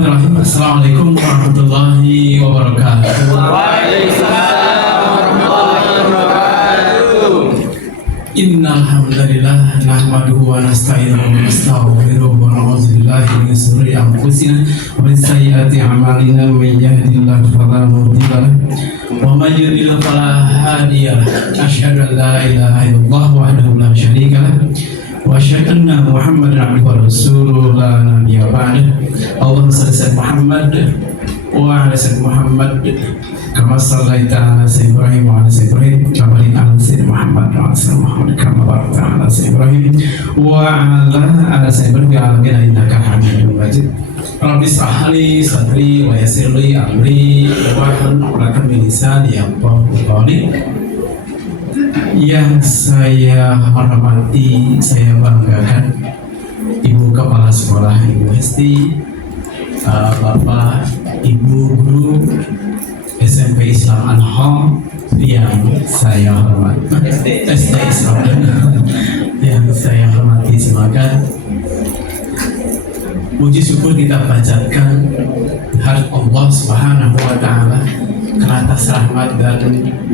Assalamualaikum warahmatullahi wabarakatuh. Waalaikumsalam warahmatullahi wabarakatuh. Innal hamdalillah nahmaduhu wa nasta'inuhu wa nastaghfiruhu wa na'udzu billahi min shururi anfusina wa min sayyiati a'malina may yahdihillahu fala mudilla lahu wa may yudlil fala hadiya lahu. Asyhadu an la ilaha illallah wahdahu la syarika lahu wa asyhadu anna Muhammadan abduhu wa rasuluhu la nabiyya ba'dahu. Allahumma shalli ala Muhammad wa ala sayyidina Muhammad kama shallaita ala sayyidina Ibrahim wa ala sayyidina Ibrahim kama barakta ala sayyidina Muhammad wa ala sayyidina Muhammad kama barakta ala sayyidina Ibrahim wa ala sayyidina Ibrahim fil alamin innaka Hamidum Majid. Rabbi shrah li sadri wa yassir li amri wahlul 'uqdatam min lisani yafqahu qawli. Yang saya hormati, saya banggakan Ibu Kepala Sekolah Ibu Hesti, Bapak Ibu Guru SMP Islam Anham yang saya hormati, SD Islam yang saya hormati, semoga puji syukur kita panjatkan hadirat Allah Subhanahu wa Ta'ala karena atas rahmat dan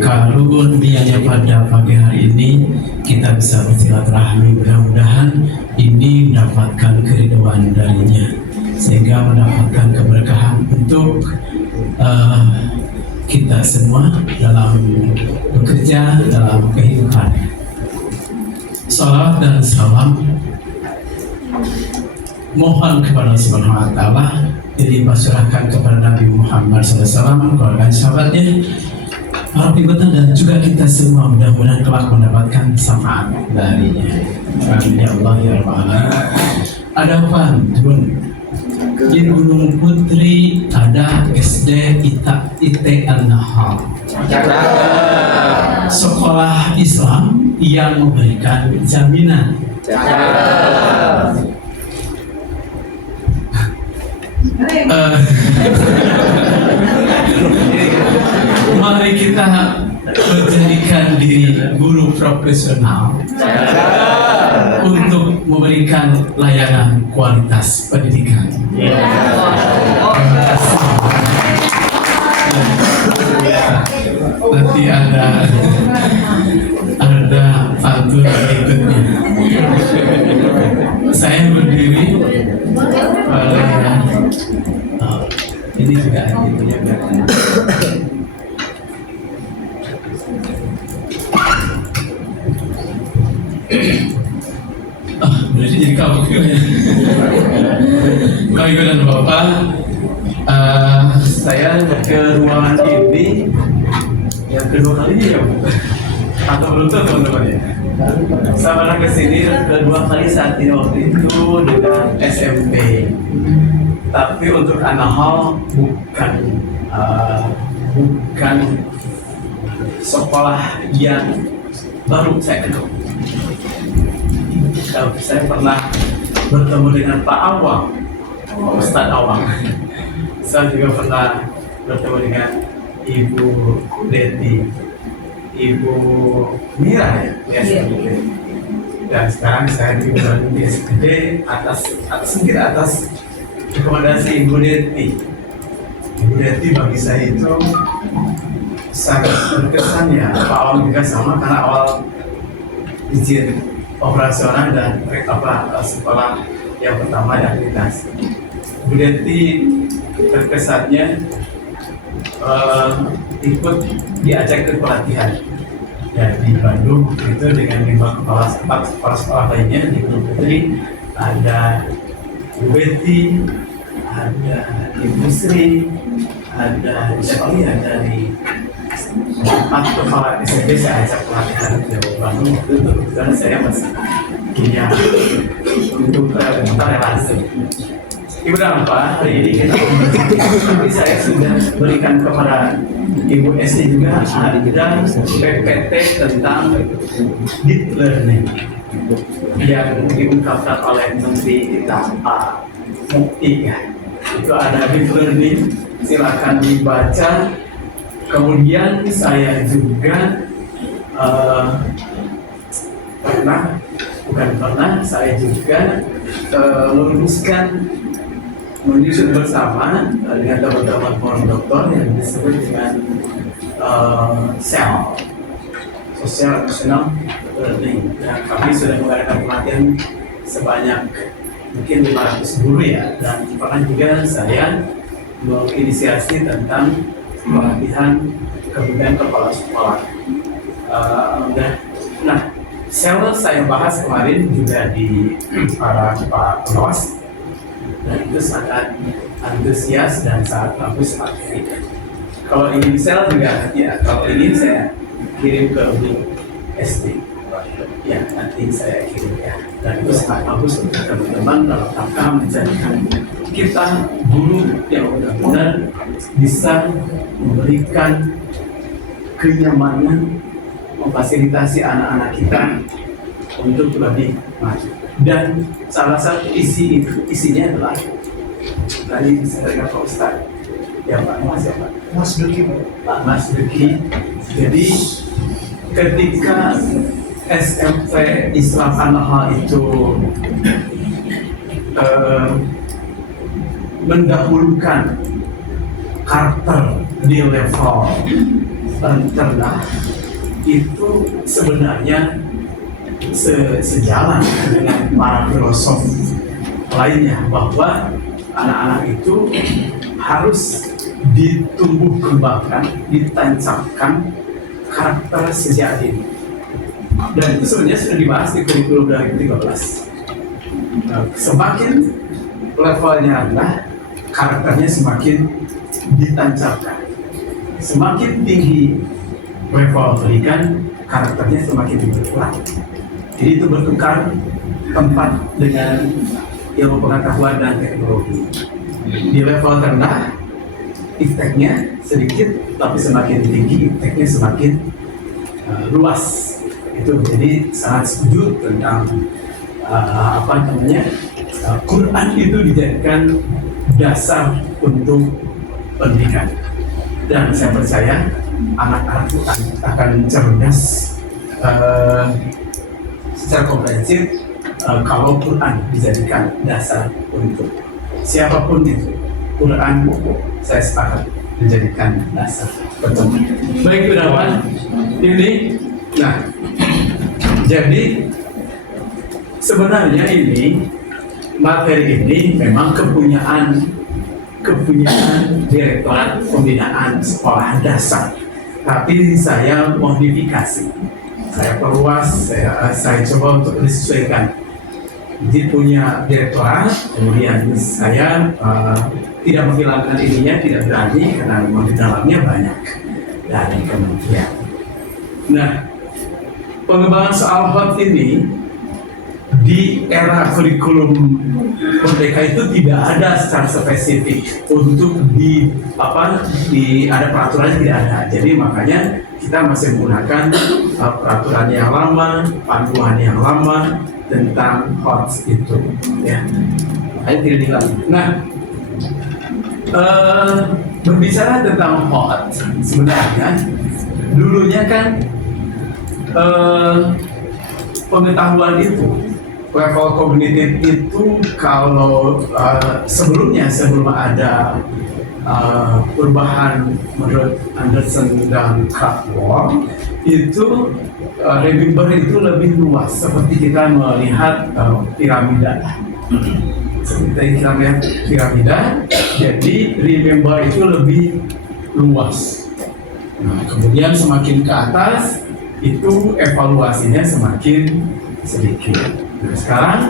karunia-Nya pada pagi hari ini kita bisa bersilaturahmi. Mudah-mudahan ini mendapatkan keridhaan darinya sehingga mendapatkan keberkahan untuk kita semua dalam bekerja, dalam kehidupan. Salawat dan salam mohon kepada Subhanahu wa Ta'ala dilimpahkan kepada Nabi Muhammad SAW, keluarga sahabatnya, para pengikutnya, dan juga kita semua mudah-mudahan kelak mendapatkan syafaat darinya. Amin ya Allah ya Rabbal Alamin. Ada pantun di Gunung Putri, ada SD IT An-Nahal, sekolah Islam yang memberikan jaminan. Mari kita menjadikan diri guru profesional untuk memberikan layanan kualitas pendidikan. Nanti ada pantun berikutnya. Saya berdiri pada ini juga punya belakang. Berarti jadi kamu ya. Bapak Ibu dan Bapak, saya ke ruangan ini yang kedua kalinya ya, atau belum tahu teman-teman ya. Saya pernah kesini kedua kali saat ini, waktu itu dengan SMP. Tapi untuk An-Nahal bukan sekolah yang baru saya kenal. Saya pernah bertemu dengan Pak Awang, Ustadz Awang. Saya juga pernah bertemu dengan Ibu Deti, Ibu Mira ya. Dan sekarang saya di SD atas rekomendasi Ibu Deti. Ibu Deti bagi saya itu sangat berkesan ya. Pak Awang juga sama, karena awal izin operasional dan sekolah yang pertama di akreditasi. Ibu Deti terkesannya ikut diajak ke pelatihan ya di Bandung itu dengan 5 kepala sekolah lainnya di Gunung Putri. Ada Bu Betty, ada Ibu Sri, ada siapa lagi, dari 4 kepala SMP saya ajak pelatihan di Bandung itu, karena saya masih punya untuk relasi. Ibu dan Bapak, hari ini kita tapi saya sudah berikan kepada Ibu SD juga ada PPT tentang deep learning yang diungkapkan oleh Menteri kita Pak Mukti ya. Itu ada deep learning, silakan dibaca. Kemudian saya juga saya juga merumuskan menyusun bersama dengan teman-teman forum dokter yang disebut dengan SEL, Social Emotional Learning. Nah, kami sudah mengadakan pelatihan sebanyak mungkin 500 guru ya, dan pernah juga saya menginisiasi tentang pelatihan kepemimpinan kepala sekolah. Nah, SEL saya bahas kemarin juga di para pengawas, dan itu sangat antusias dan sangat bagus materi. Kalau ingin SEL juga ya, kalau ingin saya kirim ke link SD ya, nanti saya kirim ya, dan itu sangat bagus untuk teman-teman dalam rangka menjadikan kita guru yang benar-benar bisa memberikan kenyamanan, memfasilitasi anak-anak kita untuk lebih maju. Dan salah satu isinya adalah tadi saya dengar Pak Ustadz, ya Pak Mas ya Pak Pak Mas Duki. Jadi ketika SMP Islam An-Nahl itu mendahulukan karakter di level terendah, itu sebenarnya sejalan dengan para filosof lainnya, bahwa anak-anak itu harus ditumbuh kembangkan, ditancapkan karakter sejak dini. Dan itu sebenarnya sudah dibahas di kurikulum 2013. Semakin levelnya rendah, karakternya semakin ditancapkan. Semakin tinggi level pendidikan, karakternya semakin berkurang. Jadi itu bertukar tempat dengan ilmu pengetahuan dan teknologi. Di level terendah, ipteknya sedikit, tapi semakin tinggi ipteknya semakin luas. Itu jadi sangat setuju tentang Quran itu dijadikan dasar untuk pendidikan. Dan saya percaya anak-anak akan cerdas secara komprehensif kalau Quran dijadikan dasar untuk siapapun itu. Quran saya sepakat menjadikan dasar. Betul. Baik, Gunawan. Ini, nah, jadi sebenarnya ini materi ini memang kepunyaan Direktorat Pembinaan Sekolah Dasar, tapi saya modifikasi, saya perluas, saya coba untuk disesuaikan. Jadi punya direktorat, kemudian saya tidak menghilangkan ininya, tidak berani karena memang di dalamnya banyak dari kementerian. Nah, pengembangan soal HOT ini di era kurikulum Merdeka itu tidak ada secara spesifik untuk ada peraturannya, tidak ada. Jadi makanya kita masih menggunakan peraturan yang lama, panduan yang lama tentang HOT itu, ya. Makanya tidak dilanjut. Nah, berbicara tentang HOT, sebenarnya dulunya kan pengetahuan itu, level kognitif itu kalau sebelum ada perubahan menurut Anderson dan Kraftwerk itu remember itu lebih luas, seperti kita melihat piramida. Seperti kita melihat piramida, jadi remember itu lebih luas. Nah, kemudian semakin ke atas itu evaluasinya semakin sedikit. Nah, sekarang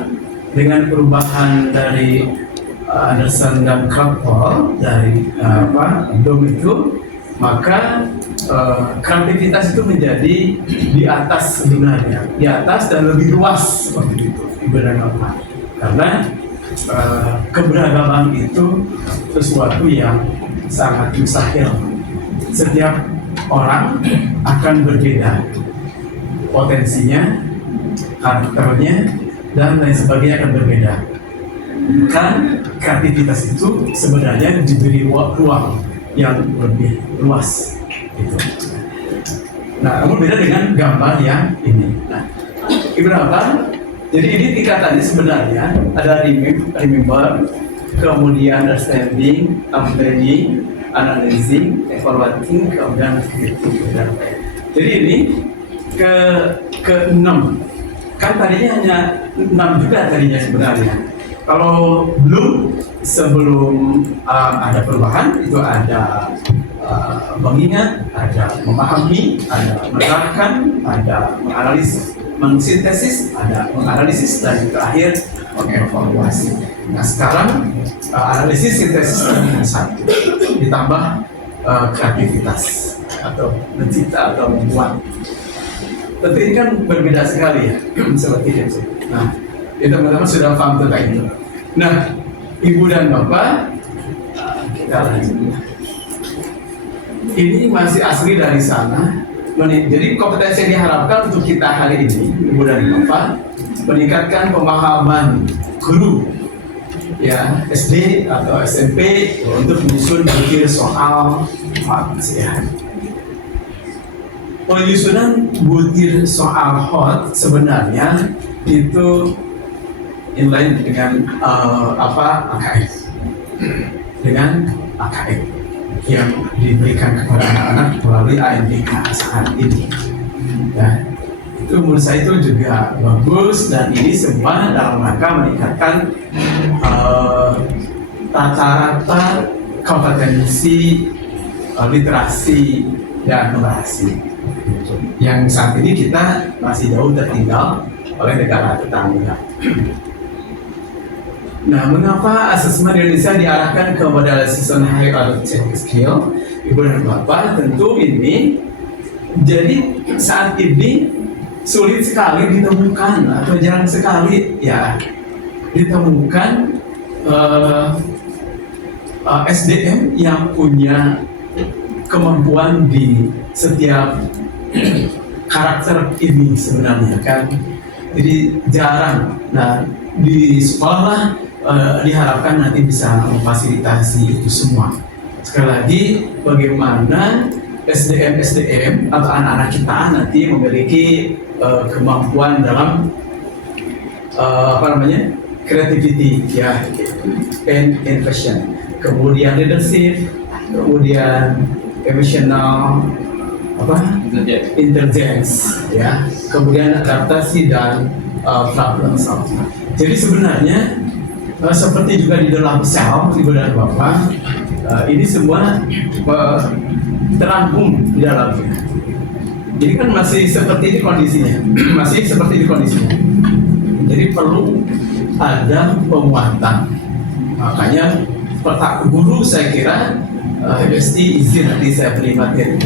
dengan perubahan dari Anderson dan Kraftwerk dari DOM itu, maka kreativitas itu menjadi di atas sebenarnya, di atas dan lebih luas seperti itu ibaratnya. Karena keberagaman itu sesuatu yang sangat mustahil. Setiap orang akan berbeda potensinya, karakternya, dan lain sebagainya akan berbeda. Kan kreativitas itu sebenarnya diberi ruang yang lebih luas gitu. Nah, namun beda dengan gambar yang ini. Nah, ibaratnya, jadi ini tingkatannya sebenarnya ada remember, kemudian understanding, planning, analyzing, evaluating, kemudian kritik. Jadi ini ke-6. Kan tadinya hanya 6 juga tadinya sebenarnya. Kalau sebelum ada perubahan itu ada mengingat, ada memahami, ada menerapkan, ada menganalisis, mensintesis, ada menganalisis, dan terakhir mengevaluasi. Nah sekarang analisis, sintesis dengan satu ditambah kreativitas atau mencipta atau membuat. Tentu ini kan berbeda sekali ya, seperti itu. Nah, teman-teman sudah paham tentang itu. Nah, Ibu dan Bapak, kita lanjut. Ini masih asli dari sana. Jadi kompetensi yang diharapkan untuk kita hari ini, Ibu dan Bapak, meningkatkan pemahaman guru, ya SD atau SMP untuk menyusun butir soal hot, ya. Penyusunan butir soal hot sebenarnya itu inline dengan AKS, dengan AKS yang diberikan kepada anak-anak melalui ANBK saat ini. Ya, itu menurut saya itu juga bagus, dan ini semua dalam rangka meningkatkan rata-rata kompetensi literasi dan numerasi yang saat ini kita masih jauh tertinggal oleh negara tetangga. Nah, mengapa asesmen Indonesia diarahkan ke model assessment high altitude skill? Ibu dan Bapak, tentu ini jadi saat ini sulit sekali ditemukan atau jarang sekali ya ditemukan SDM yang punya kemampuan di setiap karakter ini sebenarnya kan. Jadi jarang. Nah, di sekolah diharapkan nanti bisa memfasilitasi itu semua. Sekali lagi, bagaimana SDM atau anak-anak kita nanti memiliki kemampuan dalam creativity ya, and innovation, kemudian leadership, kemudian emotional intelligence ya, kemudian adaptasi dan problem solving. Jadi sebenarnya seperti juga di dalam sel, Ibu dan Bapak, ini semua terangkum di dalamnya. Jadi kan masih seperti ini kondisinya, masih seperti ini kondisinya. Jadi perlu ada penguatan. Makanya guru saya kira pasti izin nanti saya beri materi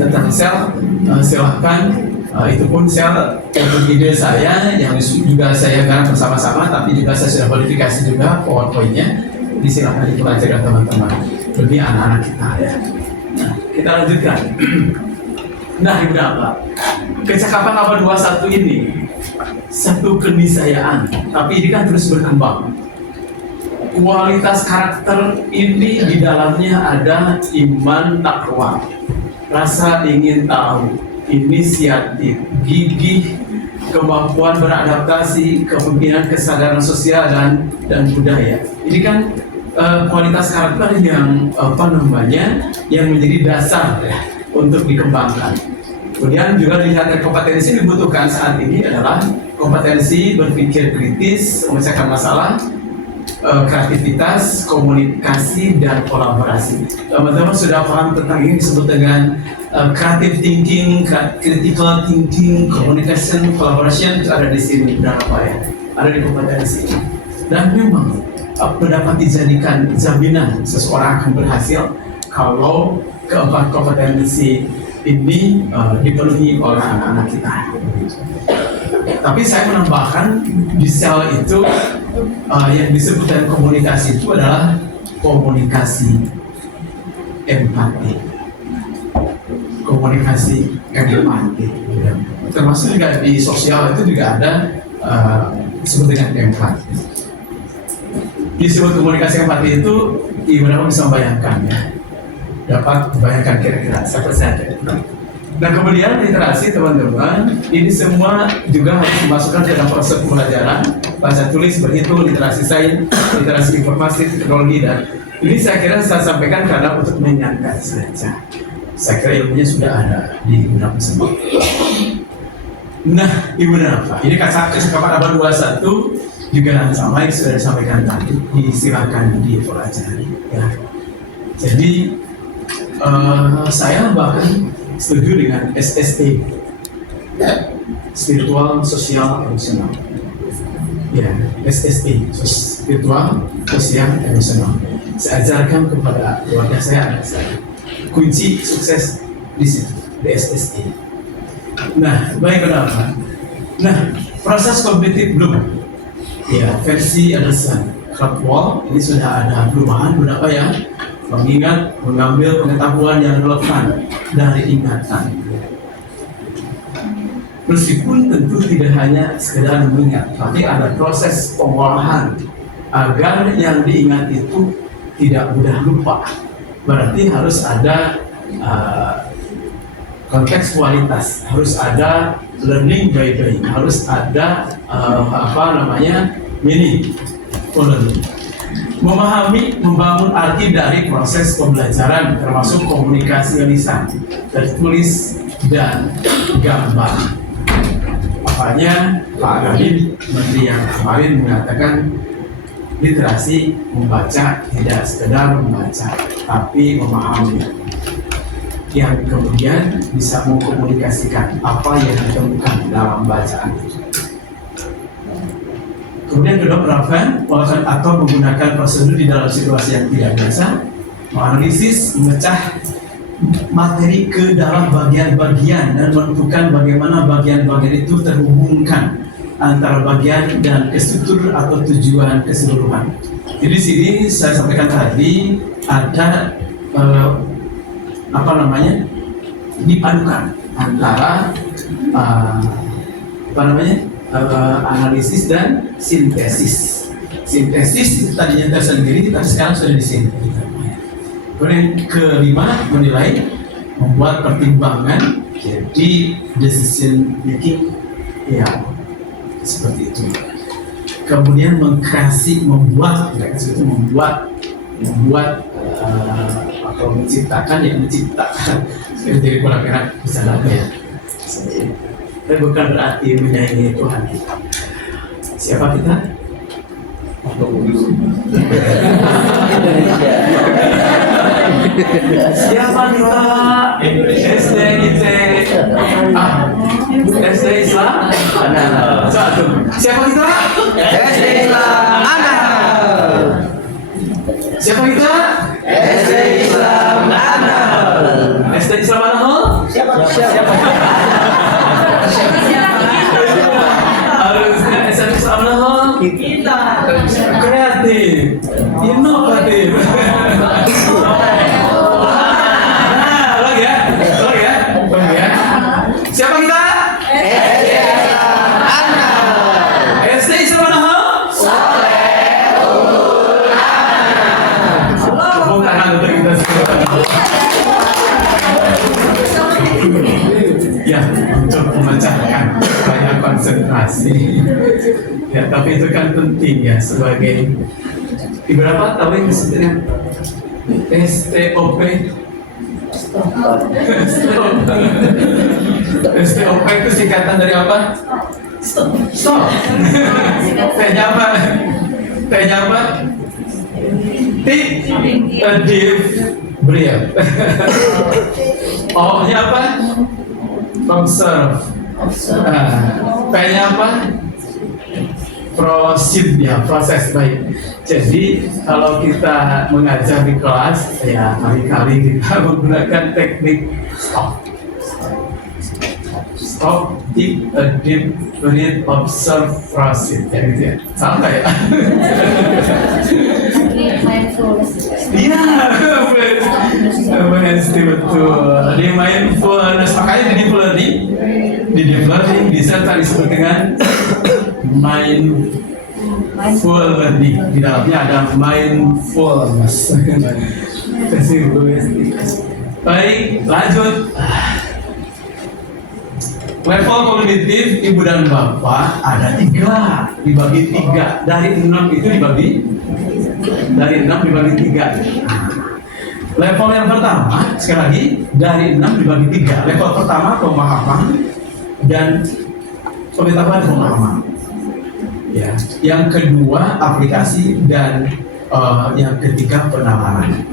tentang sel, silahkan. Itu pun sel ide saya yang juga saya garap bersama-sama, tapi juga saya sudah verifikasi juga PowerPoint-nya. Silakan dipelajari teman-teman, lebih anak-anak kita ya. Nah, kita lanjutkan. Nah, Ibu Bapak, kecakapan abad 21 ini satu keniscayaan, tapi ini kan terus berkembang. Kualitas karakter ini di dalamnya ada iman takwa, rasa ingin tahu, inisiatif, gigih, kemampuan beradaptasi, kepemimpinan, kesadaran sosial dan budaya. Ini kan kualitas karakter yang yang menjadi dasar ya, untuk dikembangkan. Kemudian juga dilihat dari kompetensi yang dibutuhkan saat ini adalah kompetensi berpikir kritis, memecahkan masalah, kreativitas, komunikasi, dan kolaborasi. Teman-teman sudah paham tentang ini disebut dengan creative thinking, critical thinking, communication, collaboration, itu ada di sini berapa ya? Ada di kompetensi. Dan memang dapat dijadikan jaminan seseorang akan berhasil kalau keempat kompetensi ini dipenuhi oleh anak-anak kita. Tapi saya menambahkan di sel itu yang disebutkan komunikasi itu adalah komunikasi empati. Komunikasi empati. Termasuk juga di sosial itu juga ada disebut dengan empati. Disebut komunikasi empati itu, Ibu Bapak bisa membayangkan ya. Dapat membayangkan kira-kira seperti saja. Nah kemudian literasi teman-teman, ini semua juga harus dimasukkan dalam proses pembelajaran, baca tulis, berhitung, literasi sains, literasi informasi, teknologi, dan ini saya kira saya sampaikan karena untuk mengingatkan saja. Saya kira ilmunya sudah ada di undang semua. Nah, Ibu Nafa, ini kapan abad 21 juga sama yang sudah disampaikan tadi, disilakan dipelajari. Ya. Jadi saya bahkan setuju dengan SSE, spiritual, sosial, emosional. Ya, SSE, spiritual, sosial, emosional. Saya ajarkan kepada keluarga saya, anak saya. Kunci sukses di situ, di SSE. Nah, baik kenapa? Nah, proses kognitif belum. Ya, versi Anderson, Krathwohl, ini sudah ada perubahan beberapa ya. Mengingat, mengambil pengetahuan yang relevan dari ingatan. Meskipun tentu tidak hanya sekedar mengingat, tapi ada proses pengolahan agar yang diingat itu tidak mudah lupa. Berarti harus ada kontekstualitas, harus ada learning by doing, harus ada meaning for learning. Memahami, membangun arti dari proses pembelajaran termasuk komunikasi lisan, tertulis, dan gambar. Makanya Pak Gadin, Menteri yang kemarin mengatakan literasi membaca tidak sekedar membaca, tapi memahami, yang kemudian bisa mengkomunikasikan apa yang ditemukan dalam bacaan itu. Kemudian kedua, melakukan pengolahan atau menggunakan prosedur di dalam situasi yang tidak biasa, menganalisis, memecah materi ke dalam bagian-bagian dan menentukan bagaimana bagian-bagian itu terhubungkan antara bagian dan struktur atau tujuan keseluruhan. Jadi di sini saya sampaikan tadi ada dipadukan antara analisis dan sintesis. Sintesis tadinya tersendiri, tapi sekarang sudah di sini. Kemudian kelima, menilai, membuat pertimbangan, jadi decision making, ya seperti itu. Kemudian mengkreasi, membuat atau menciptakan, jadi kurang enak bisa lagi ya. Tapi bukan berarti menyaingi Tuhan kita. Siapa kita? Siapa kita? SDIT SD Islam Satu. Siapa kita? SD Islam Anak. Siapa kita? SD Islam Anak. SD Islam Anak. Siapa? Harusnya SD Islam Anak. Kita. Kreatif, inovatif. Lagi ya. Siapa kita? SD Islam Anak. SD Islam Anak. Solehul Anak. Tepuk tangan untuk kita semua. Ya, untuk memecahkan banyak konsentrasi. Ya, tapi itu kan penting ya sebagai beberapa tahu yang disebutnya STOP. STOP itu singkatan dari apa? Stop. T-nya apa? Deep, brilliant. O-nya apa? Observe. P-nya apa? Proceed, ya, proses. Baik. Jadi kalau kita mengajar di kelas, ya kali-kali kita menggunakan teknik stop, deep, breathe, observe, proceed, ya gitu ya. Sampai ya. Iya, betul. Di mindfulness, makanya di deep learning bisa disebut dengan mindful learning. Di dalamnya ada mindfulness. Baik, lanjut. Level kognitif ibu dan bapak ada 3, dibagi 3. Dari 6 itu dibagi 3. Level yang pertama, sekali lagi, dari 6 dibagi 3. Level pertama pemahaman dan pengetahuan pemahaman. Ya. Yang kedua aplikasi dan yang ketiga penalaran.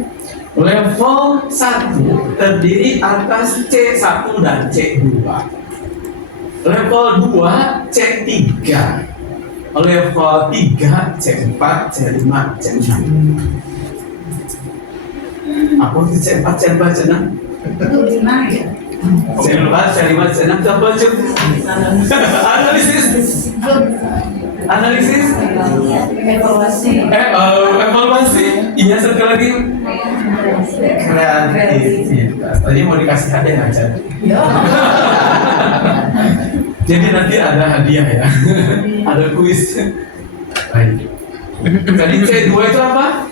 Level 1 terdiri atas C1 dan C2. Level 2 C3. Level 3 C4, C5, C6. Apa itu C4, C5, C6? C4, C5, C6 itu apa cuy? Analisis? Evaluasi? Iya, satu lagi kreativitas. Tadi mau dikasih hadiah aja. Jadi nanti ada hadiah ya. Ada kuis. Baik. Jadi C2 itu apa?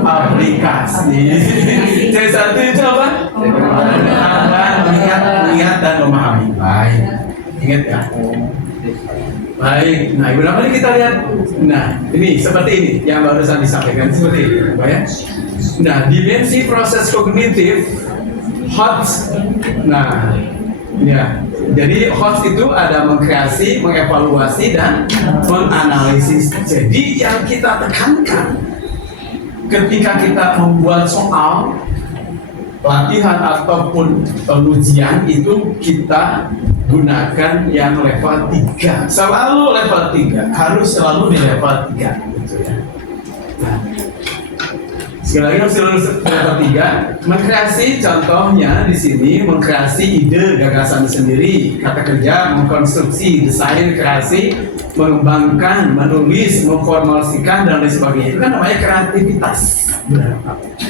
Aplikasi. C1 itu apa? Mengingat dan memahami. Baik. Ingat ya. Baik. Nah, ibu ini kita lihat. Nah, ini seperti ini yang barusan disampaikan seperti ini, Pak ya. Nah, dimensi proses kognitif HOTS. Nah, ya. Jadi HOTS itu ada mengkreasi, mengevaluasi dan menganalisis. Jadi yang kita tekankan ketika kita membuat soal latihan ataupun ujian itu kita gunakan yang level 3. Selalu level 3, harus selalu di level 3 gitu ya. Nah, sekali lagi harus selalu level 3. Mengkreasi contohnya di sini mengkreasi ide gagasan sendiri, kata kerja, mengkonstruksi, desain, kreasi, mengembangkan, menulis, memformulasikan dan lain sebagainya. Itu kan namanya kreativitas.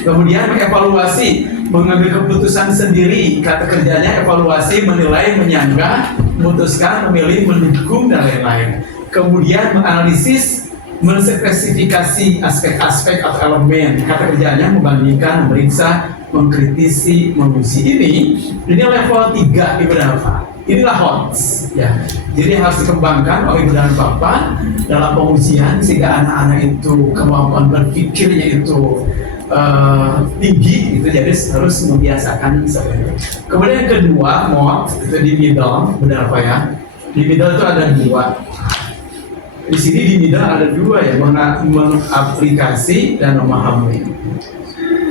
Kemudian mengevaluasi, mengambil keputusan sendiri, kata kerjanya evaluasi, menilai, menyanggah, memutuskan, memilih, mendukung dan lain-lain. Kemudian menganalisis, menspesifikasi aspek-aspek atau elemen, kata kerjanya membandingkan, memeriksa, mengkritisi, menguji. Ini level 3 ibu dan bapak. Inilah HOTS ya. Jadi harus dikembangkan oleh ibu dan bapak dalam pengujian sehingga anak-anak itu kemampuan berpikirnya itu tinggi, itu jadi harus membiasakan seperti itu. Kemudian yang kedua, MOT itu di middle, benar Pak ya? Di middle itu ada 2. Di sini di middle ada 2 ya, mengaplikasi dan memahami.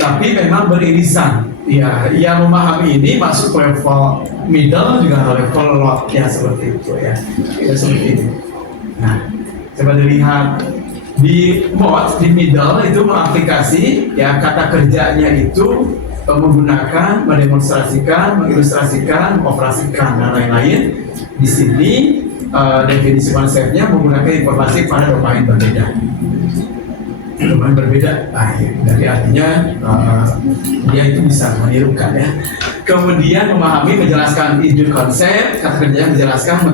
Tapi memang beririsan. Ya, yang memahami ini masuk level middle juga level lot ya seperti itu ya. Itu seperti ini. Nah, coba dilihat di mod di middle itu mengaplikasi ya, kata kerjanya itu menggunakan, mendemonstrasikan, mengilustrasikan, mengoperasikan dan lain-lain. Di sini definisi konsepnya menggunakan informasi pada domain berbeda. Domain berbeda, dari artinya dia itu bisa menirukan ya. Kemudian memahami, menjelaskan ide konsep, kata kerjanya menjelaskan,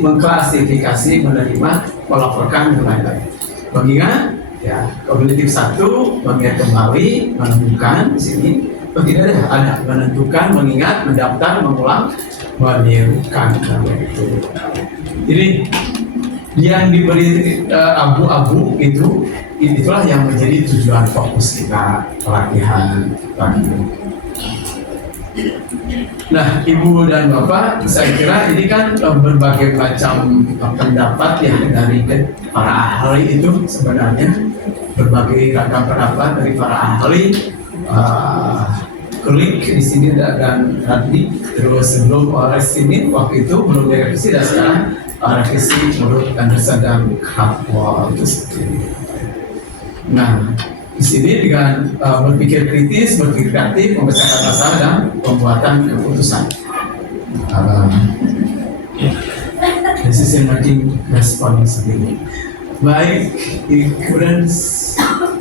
mengklasifikasi, menerima, melaporkan dan lain-lain. Mengingat, ya, kognitif 1, mengingat kembali, menemukan di sini. Tidak ada menentukan, mengingat, mendaftar, mengulang, menirukan dan itu. Jadi yang diberi abu-abu itu, itulah yang menjadi tujuan fokus kita pelatihan tadi. Nah, ibu dan bapak, saya kira ini kan berbagai macam pendapat ya dari para ahli itu sebenarnya berbagai ragam pendapat dari para ahli. Klik di sini dan tadi terus sebelum sini waktu itu belum direvisi dan sekarang revisi menurut Anderson dan Kraftwell itu seperti. Nah, di sini dengan berpikir kritis, berpikir kreatif, memecahkan masalah dan pembuatan keputusan. Decision making response sendiri. Baik, kemudian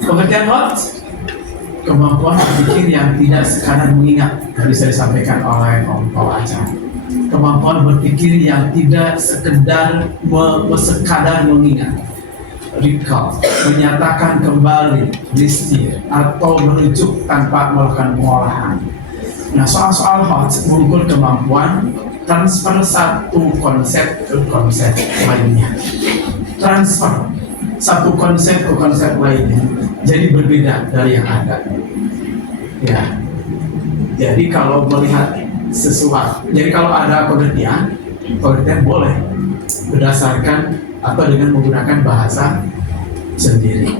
pengertian HOT, kemampuan berpikir yang tidak sekadar mengingat, tadi saya disampaikan oleh Om Pawaca. Kemampuan berpikir yang tidak sekadar mengingat, recall, menyatakan kembali, listir, atau merujuk tanpa melakukan pengolahan. Nah, soal-soal HOTS mengukur kemampuan transfer satu konsep ke konsep lainnya. Transfer satu konsep ke konsep lainnya jadi berbeda dari yang ada. Ya, jadi kalau melihat sesuatu, jadi kalau ada pengertian boleh berdasarkan atau dengan menggunakan bahasa sendiri,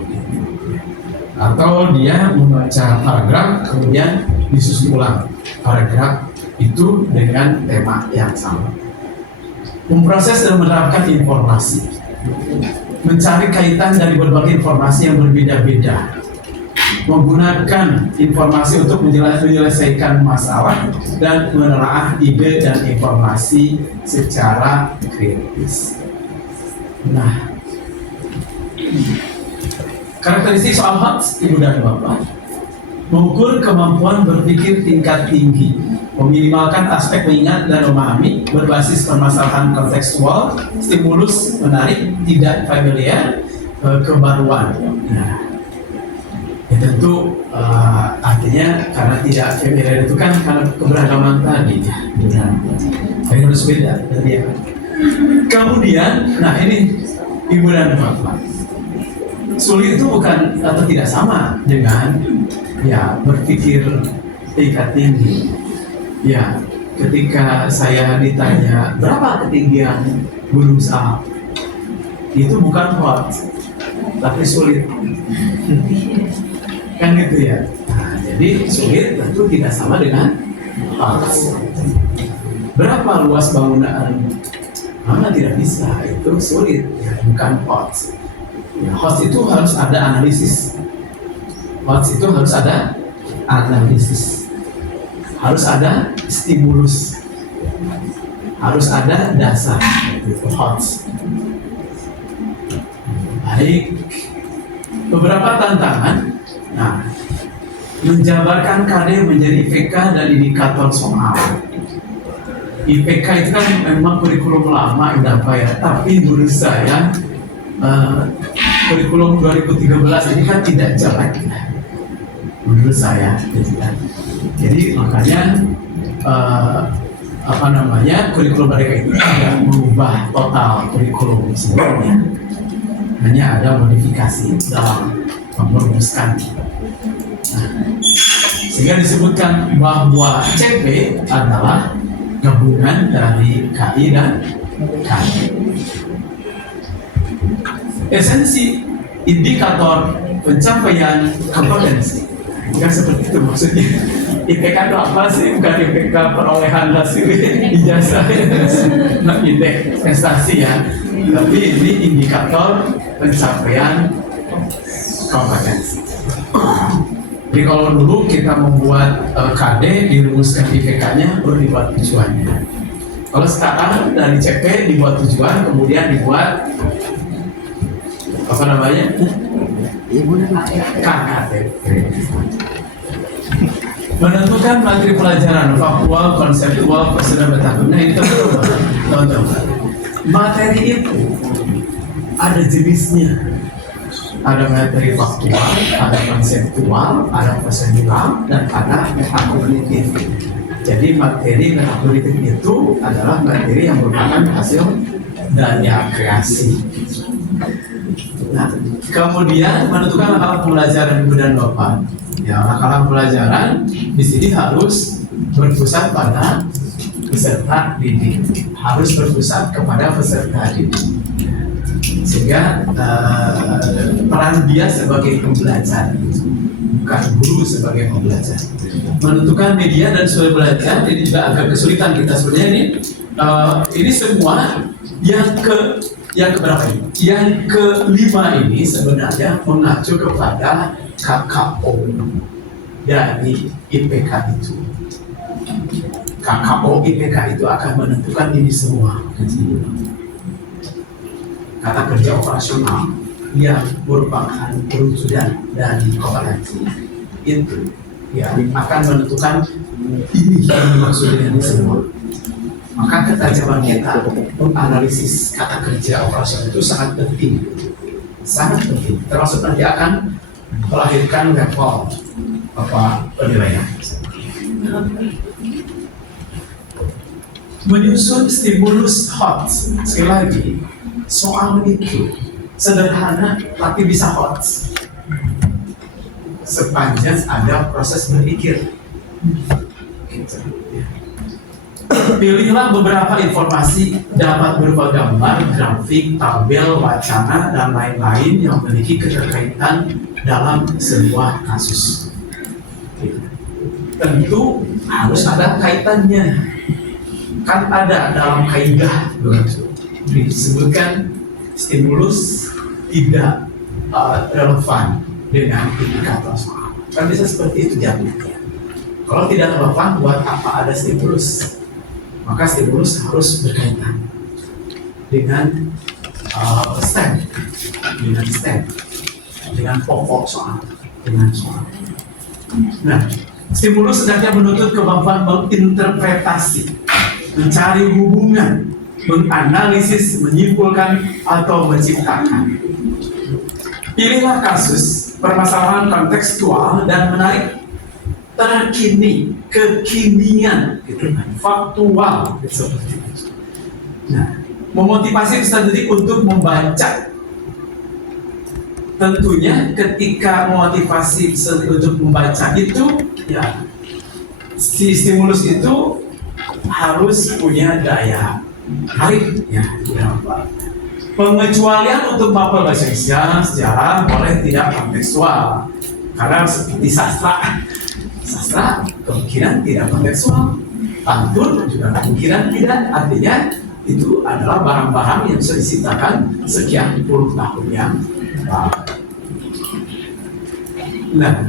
atau dia membaca paragraf kemudian disusun ulang paragraf itu dengan tema yang sama. Memproses dan menerapkan informasi, mencari kaitan dari berbagai informasi yang berbeda-beda, menggunakan informasi untuk menyelesaikan masalah dan menelaah ide dan informasi secara kritis. Nah, karakteristik soal HOTS, Ibu dan Bapak: mengukur kemampuan berpikir tingkat tinggi, meminimalkan aspek mengingat dan memahami, berbasis permasalahan kontekstual, stimulus menarik, tidak familiar, kebaruan. Nah, ya tentu artinya karena tidak familiar itu kan karena keberagaman tadi ya, harus beda dari dia. Kemudian, nah ini Ibu dan Bapak, sulit itu bukan atau tidak sama dengan ya berpikir tingkat tinggi. Ya, ketika saya ditanya berapa ketinggian gunung Salak, itu bukan HOTS, tapi sulit. Kan gitu ya. Nah, jadi sulit tentu tidak sama dengan HOTS. Berapa luas bangunan? Tidak bisa, itu sulit, ya, bukan HOTS. Ya, HOTS itu harus ada analisis. HOTS itu harus ada analisis, harus ada stimulus, harus ada dasar. Itu HOTS. Baik, beberapa tantangan. Nah, menjabarkan KD menjadi IPK dan indikator soal. IPK itu kan memang kurikulum lama udah apa ya, tapi menurut saya kurikulum 2013 ini kan tidak jelek menurut saya gitu kan. Jadi makanya kurikulum mereka itu tidak mengubah total kurikulum sebelumnya, hanya ada modifikasi dalam merumuskan. Nah, sehingga disebutkan bahwa CP adalah gabungan dari KI dan KD. Esensi indikator pencapaian kompetensi, bukan seperti itu maksudnya. IPK itu apa sih? Bukan IPK perolehan hasil ijazah, nah, indeks prestasi ya, tapi ini indikator pencapaian kompetensi. Jadi kalau dulu kita membuat KD, dirumuskan IPK-nya, baru dibuat tujuannya. Kalau sekarang dari CP dibuat tujuan, kemudian dibuat KKTP. Menentukan materi pelajaran faktual, konseptual, prosedur bertahap. Nah, itu teman-teman. Materi itu ada jenisnya. Ada materi faktual, ada konseptual, ada prosedural, dan ada metakognitif. Jadi materi metakognitif itu adalah materi yang merupakan hasil daya kreasi. Nah, kemudian menentukan langkah pembelajaran Ibu dan Bapak. Ya, langkah pembelajaran di sini harus berpusat pada peserta didik, harus berpusat kepada peserta didik. Sehingga peran dia sebagai pembelajar, bukan guru sebagai pembelajar. Menentukan media dan sumber belajar ini juga agak kesulitan kita sebenarnya ini semua yang keberapa ini? Yang kelima ini sebenarnya mengacu kepada KKO dari IPK itu. KKO IPK itu akan menentukan ini semua. Kata kerja operasional yang merupakan perwujudan dari kompetensi itu ya akan menentukan ini yang dimaksud dengan ini semua. Maka ketajaman kita menganalisis kata kerja operasional itu sangat penting, termasuk nanti akan melahirkan level penilaian. Menyusun stimulus hot, sekali lagi, soal itu sederhana tapi bisa hot. Sepanjang ada proses berpikir. Gitu. Pilihlah beberapa informasi dapat berupa gambar, grafik, tabel, wacana, dan lain-lain yang memiliki keterkaitan dalam sebuah kasus. Gitu. Tentu harus ada kaitannya. Kan ada dalam kaidah disebutkan stimulus tidak relevan dengan indikator soal. Kan bisa seperti itu jadinya. Kalau tidak relevan, buat apa ada stimulus? Maka stimulus harus berkaitan dengan stem, dengan pokok soal, dengan soal. Nah, stimulus hendaknya menuntut kemampuan menginterpretasi, mencari hubungan, menganalisis, menyimpulkan, atau menciptakan. Pilihlah kasus, permasalahan kontekstual dan menarik terkini, kekinian, gitu, faktual, gitu, seperti itu. Nah, memotivasi peserta didik untuk membaca. Tentunya ketika memotivasi peserta untuk membaca itu, ya, si stimulus itu harus punya daya tarik, ya. Pengecualian untuk mapel bahasa Indonesia sejarah boleh tidak kontekstual, karena seperti sastra kemungkinan tidak kontekstual, pantun juga kemungkinan tidak. Artinya itu adalah barang-barang yang sudah diciptakan sekian puluh tahun yang lalu. Nah,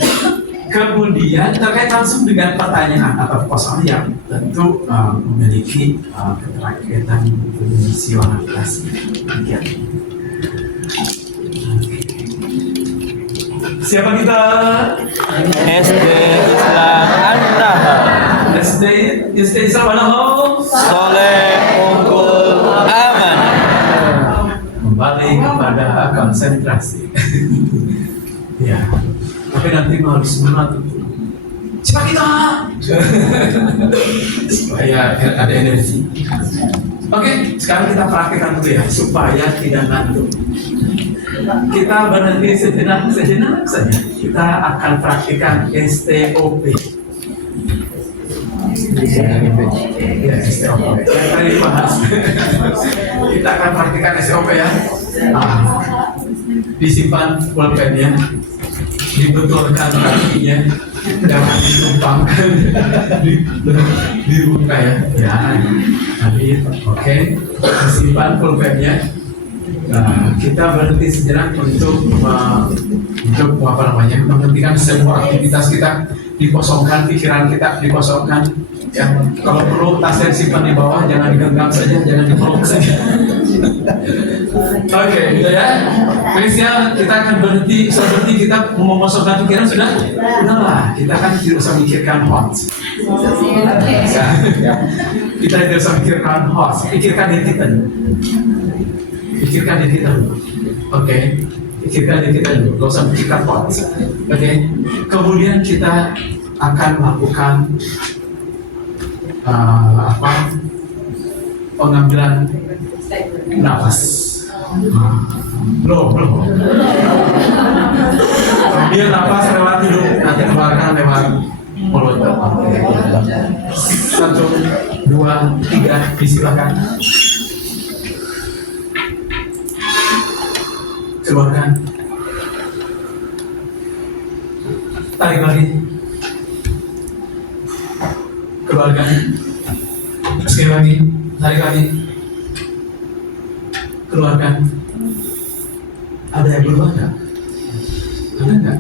kemudian terkait langsung dengan pertanyaan atau persoalan yang tentu memiliki keterkaitan fungsionalitas. Siapa kita? SD Islam An-Nahl. SD Islam An-Nahl. Soleh, unggul, aman. Kembali kepada konsentrasi. Ya, tapi nanti harus semangat. Siapa kita? Supaya ada energi. Oke, sekarang kita praktekkan dulu ya, supaya tidak ngantuk. Kita berhenti sejenak saja. Kita akan praktikkan STOP. Ya, STOP. Yang tadi dibahas. Kita akan praktikkan STOP ya. Disimpan pulpennya, dibetulkan kakinya, jangan ditumpangkan, dibuka ya. Ya, tadi oke. Disimpan pulpennya. Nah, kita berhenti sejenak untuk menghentikan semua aktivitas kita, dikosongkan pikiran kita, dikosongkan. Ya, kalau perlu tasnya simpan di bawah, jangan digenggam saja, jangan dipeluk saja. Oke, gitu ya. Prinsipnya kita akan berhenti seperti kita mengosongkan pikiran sudah. Udahlah, kita kan tidak usah mikirkan hot. Kita tidak usah mikirkan hot, pikirkan identitas. Pikirkan diri kita dulu, oke? Pikirkan diri kita dulu, gak usah pikirkan hot, oke? Kemudian kita akan melakukan pengambilan nafas. Belum. Ambil nafas lewat hidung, nanti keluarkan lewat mulut. 1, 2, 3, disilakan. Keluarkan, tarik lagi, keluarkan, sekali lagi, tarik lagi, keluarkan. Ada yang berubah nggak? Ada nggak?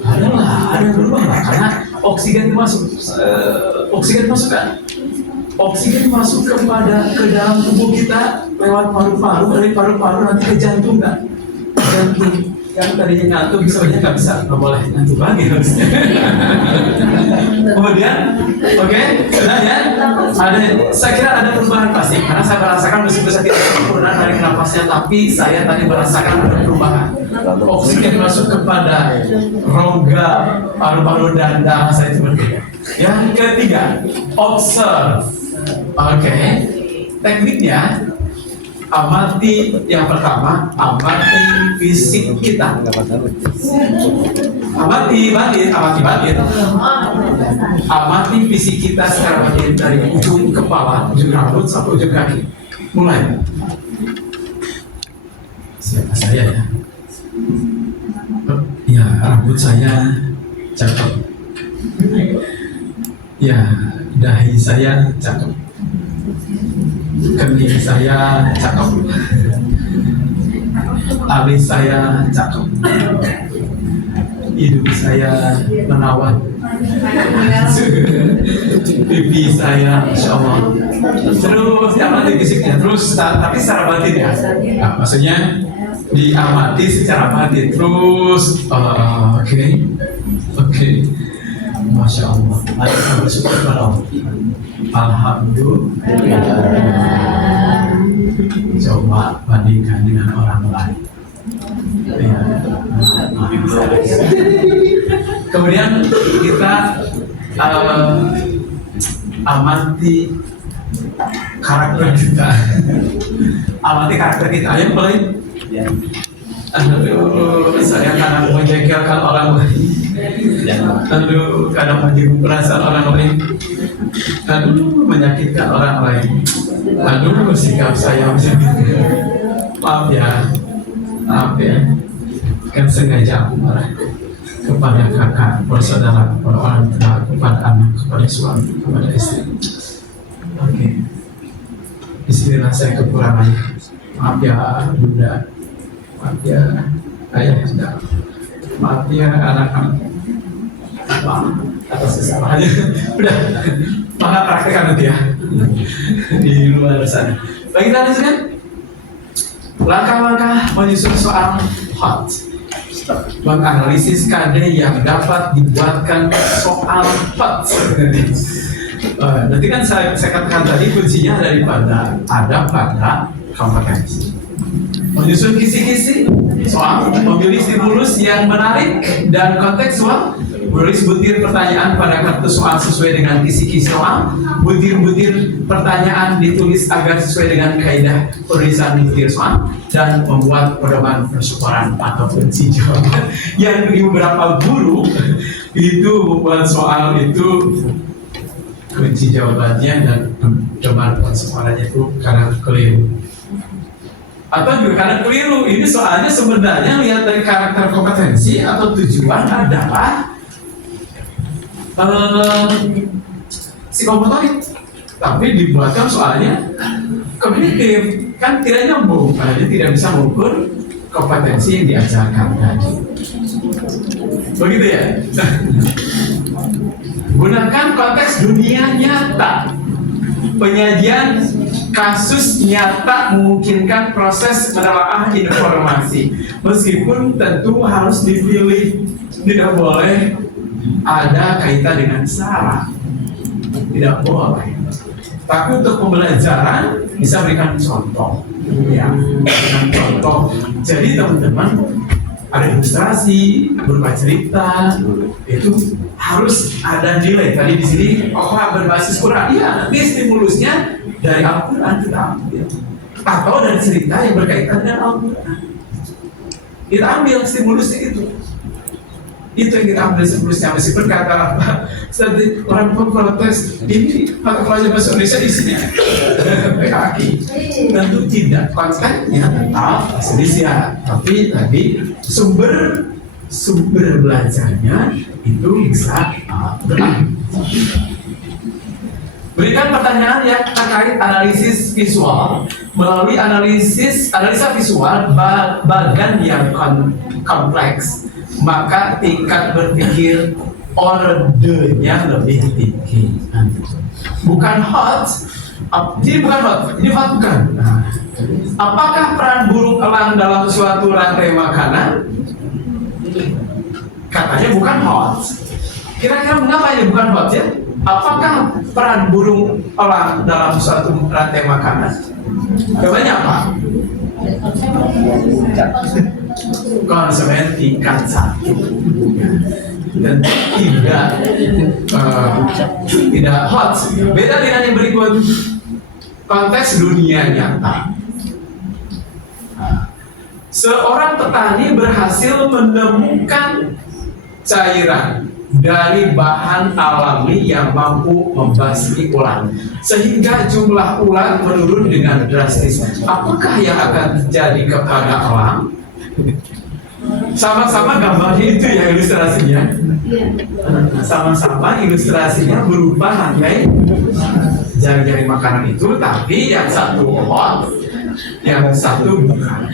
Ada lah, ada yang berubah lah, karena oksigen masuk, kan? Oksigen masuk ke dalam tubuh kita lewat paru-paru, dari paru-paru nanti ke jantung kan? Jantung yang tadinya ngantuk besoknya nggak bisa, nggak boleh ngantuk lagi harusnya. Kemudian, oke, sudah ya. Saya kira ada perubahan pasti, karena saya merasakan meskipun saya tidak sempurna tarik nafasnya, tapi saya tadi merasakan ada perubahan. Oksigen masuk kepada rongga paru-paru dan darah saya itu berbeda. Yang ketiga, observe. Oke, tekniknya. Amati yang pertama, amati fisik kita. Amati batin. Amati fisik kita secara batin dari ujung kepala, ujung rambut sampai ujung kaki. Mulai. Siapa saya ya? Ya, rambut saya cakep. Ya, dahi saya cakep. Kening saya cakep, alis saya cakep, hidung saya menawan, pipi saya insya Allah. Terus diamati fisiknya, terus tapi secara batin ya. Nah, maksudnya diamati secara batin terus. Oke. Masya Allah. Mari kita bersyukur kepada Allah. Alhamdulillah. Coba bandingkan dengan orang lain. Ya. Kemudian kita amati karakter kita. Amati karakter kita. Ayo mulai. Saya kadang menjengkelkan orang lain. Kadang menyinggung perasaan orang lain. Menyakitkan orang lain. Sikap saya maaf ya, kan sengaja aku marah kepada kakak, bersaudara, kepada orang tua, kepada anak, kepada suami, kepada istri. Oke. Bismillah, saya kekurangan. Maaf ya bunda, maaf ya ayah, maaf ya anak-anak, maaf atas kesalahannya. Udah, mana praktekkan nanti ya di luar sana. Bagi kita lanjutkan langkah-langkah menyusun soal hot. Menganalisis kade yang dapat dibuatkan soal hot. Nanti kan saya katakan tadi kuncinya daripada ada pada kompetensi. Menyusun kisi-kisi soal, memilih stimulus yang menarik dan kontekstual, menulis butir pertanyaan pada kartu soal sesuai dengan kisi-kisi soal, butir-butir pertanyaan ditulis agar sesuai dengan kaidah penulisan butir soal, dan membuat pedoman persyukuran atau kunci jawaban. Yang di beberapa guru itu membuat soal itu kunci jawabannya dan pedoman persyukurannya itu karena keliru. Atau juga karena keliru, ini soalnya sebenarnya lihat dari karakter kompetensi atau tujuan adalah psikomotorik, tapi dibuatkan soalnya kognitif, kan tidak nyambung, karena dia tidak bisa mengukur kompetensi yang diajarkan tadi. Begitu ya? Gunakan konteks dunia nyata. Penyajian kasus nyata memungkinkan proses menelaah informasi, meskipun tentu harus dipilih, tidak boleh ada kaitan dengan syarat, tidak boleh. Tapi untuk pembelajaran bisa berikan contoh, ya, berikan contoh. Jadi teman-teman ada ilustrasi, berupa cerita, itu harus ada nilai. Tadi di sini berbasis Quran, ya, nanti stimulusnya dari Al-Quran kita ambil, atau dari cerita yang berkaitan dengan Al-Quran. Kita ambil stimulusnya itu yang kita ambil stimulusnya. Meskipun kata seperti orang protes ini mata pelajaran bahasa Indonesia isinya PKI, tentu tidak, kontennya tetap bahasa Indonesia, tapi tadi sumber belajarnya itu bisa berlaku. Berikan pertanyaan yang terkait analisis visual. Melalui analisa visual bagan yang kompleks, maka tingkat berpikir ordenya lebih tinggi. Bukan hot, jadi bukan hot, ini hot bukan. Apakah peran burung elang dalam suatu rantai makanan? Katanya bukan hot. Kira-kira mengapa ini bukan hot ya? Apakah peran burung elang dalam suatu rantai makanan? Jawabannya apa? Konsumen tingkat 1 dan tidak hot. Beda dengan yang berikut, konteks dunia nyata. Seorang petani berhasil menemukan cairan dari bahan alami yang mampu membasmi ulat, sehingga jumlah ulat menurun dengan drastis. Apakah yang akan terjadi kepada elang? Sama-sama gambarnya itu ya ilustrasinya. Sama-sama ilustrasinya berupa rantai jari-jari makanan itu, tapi yang satu hot, yang satu bukan.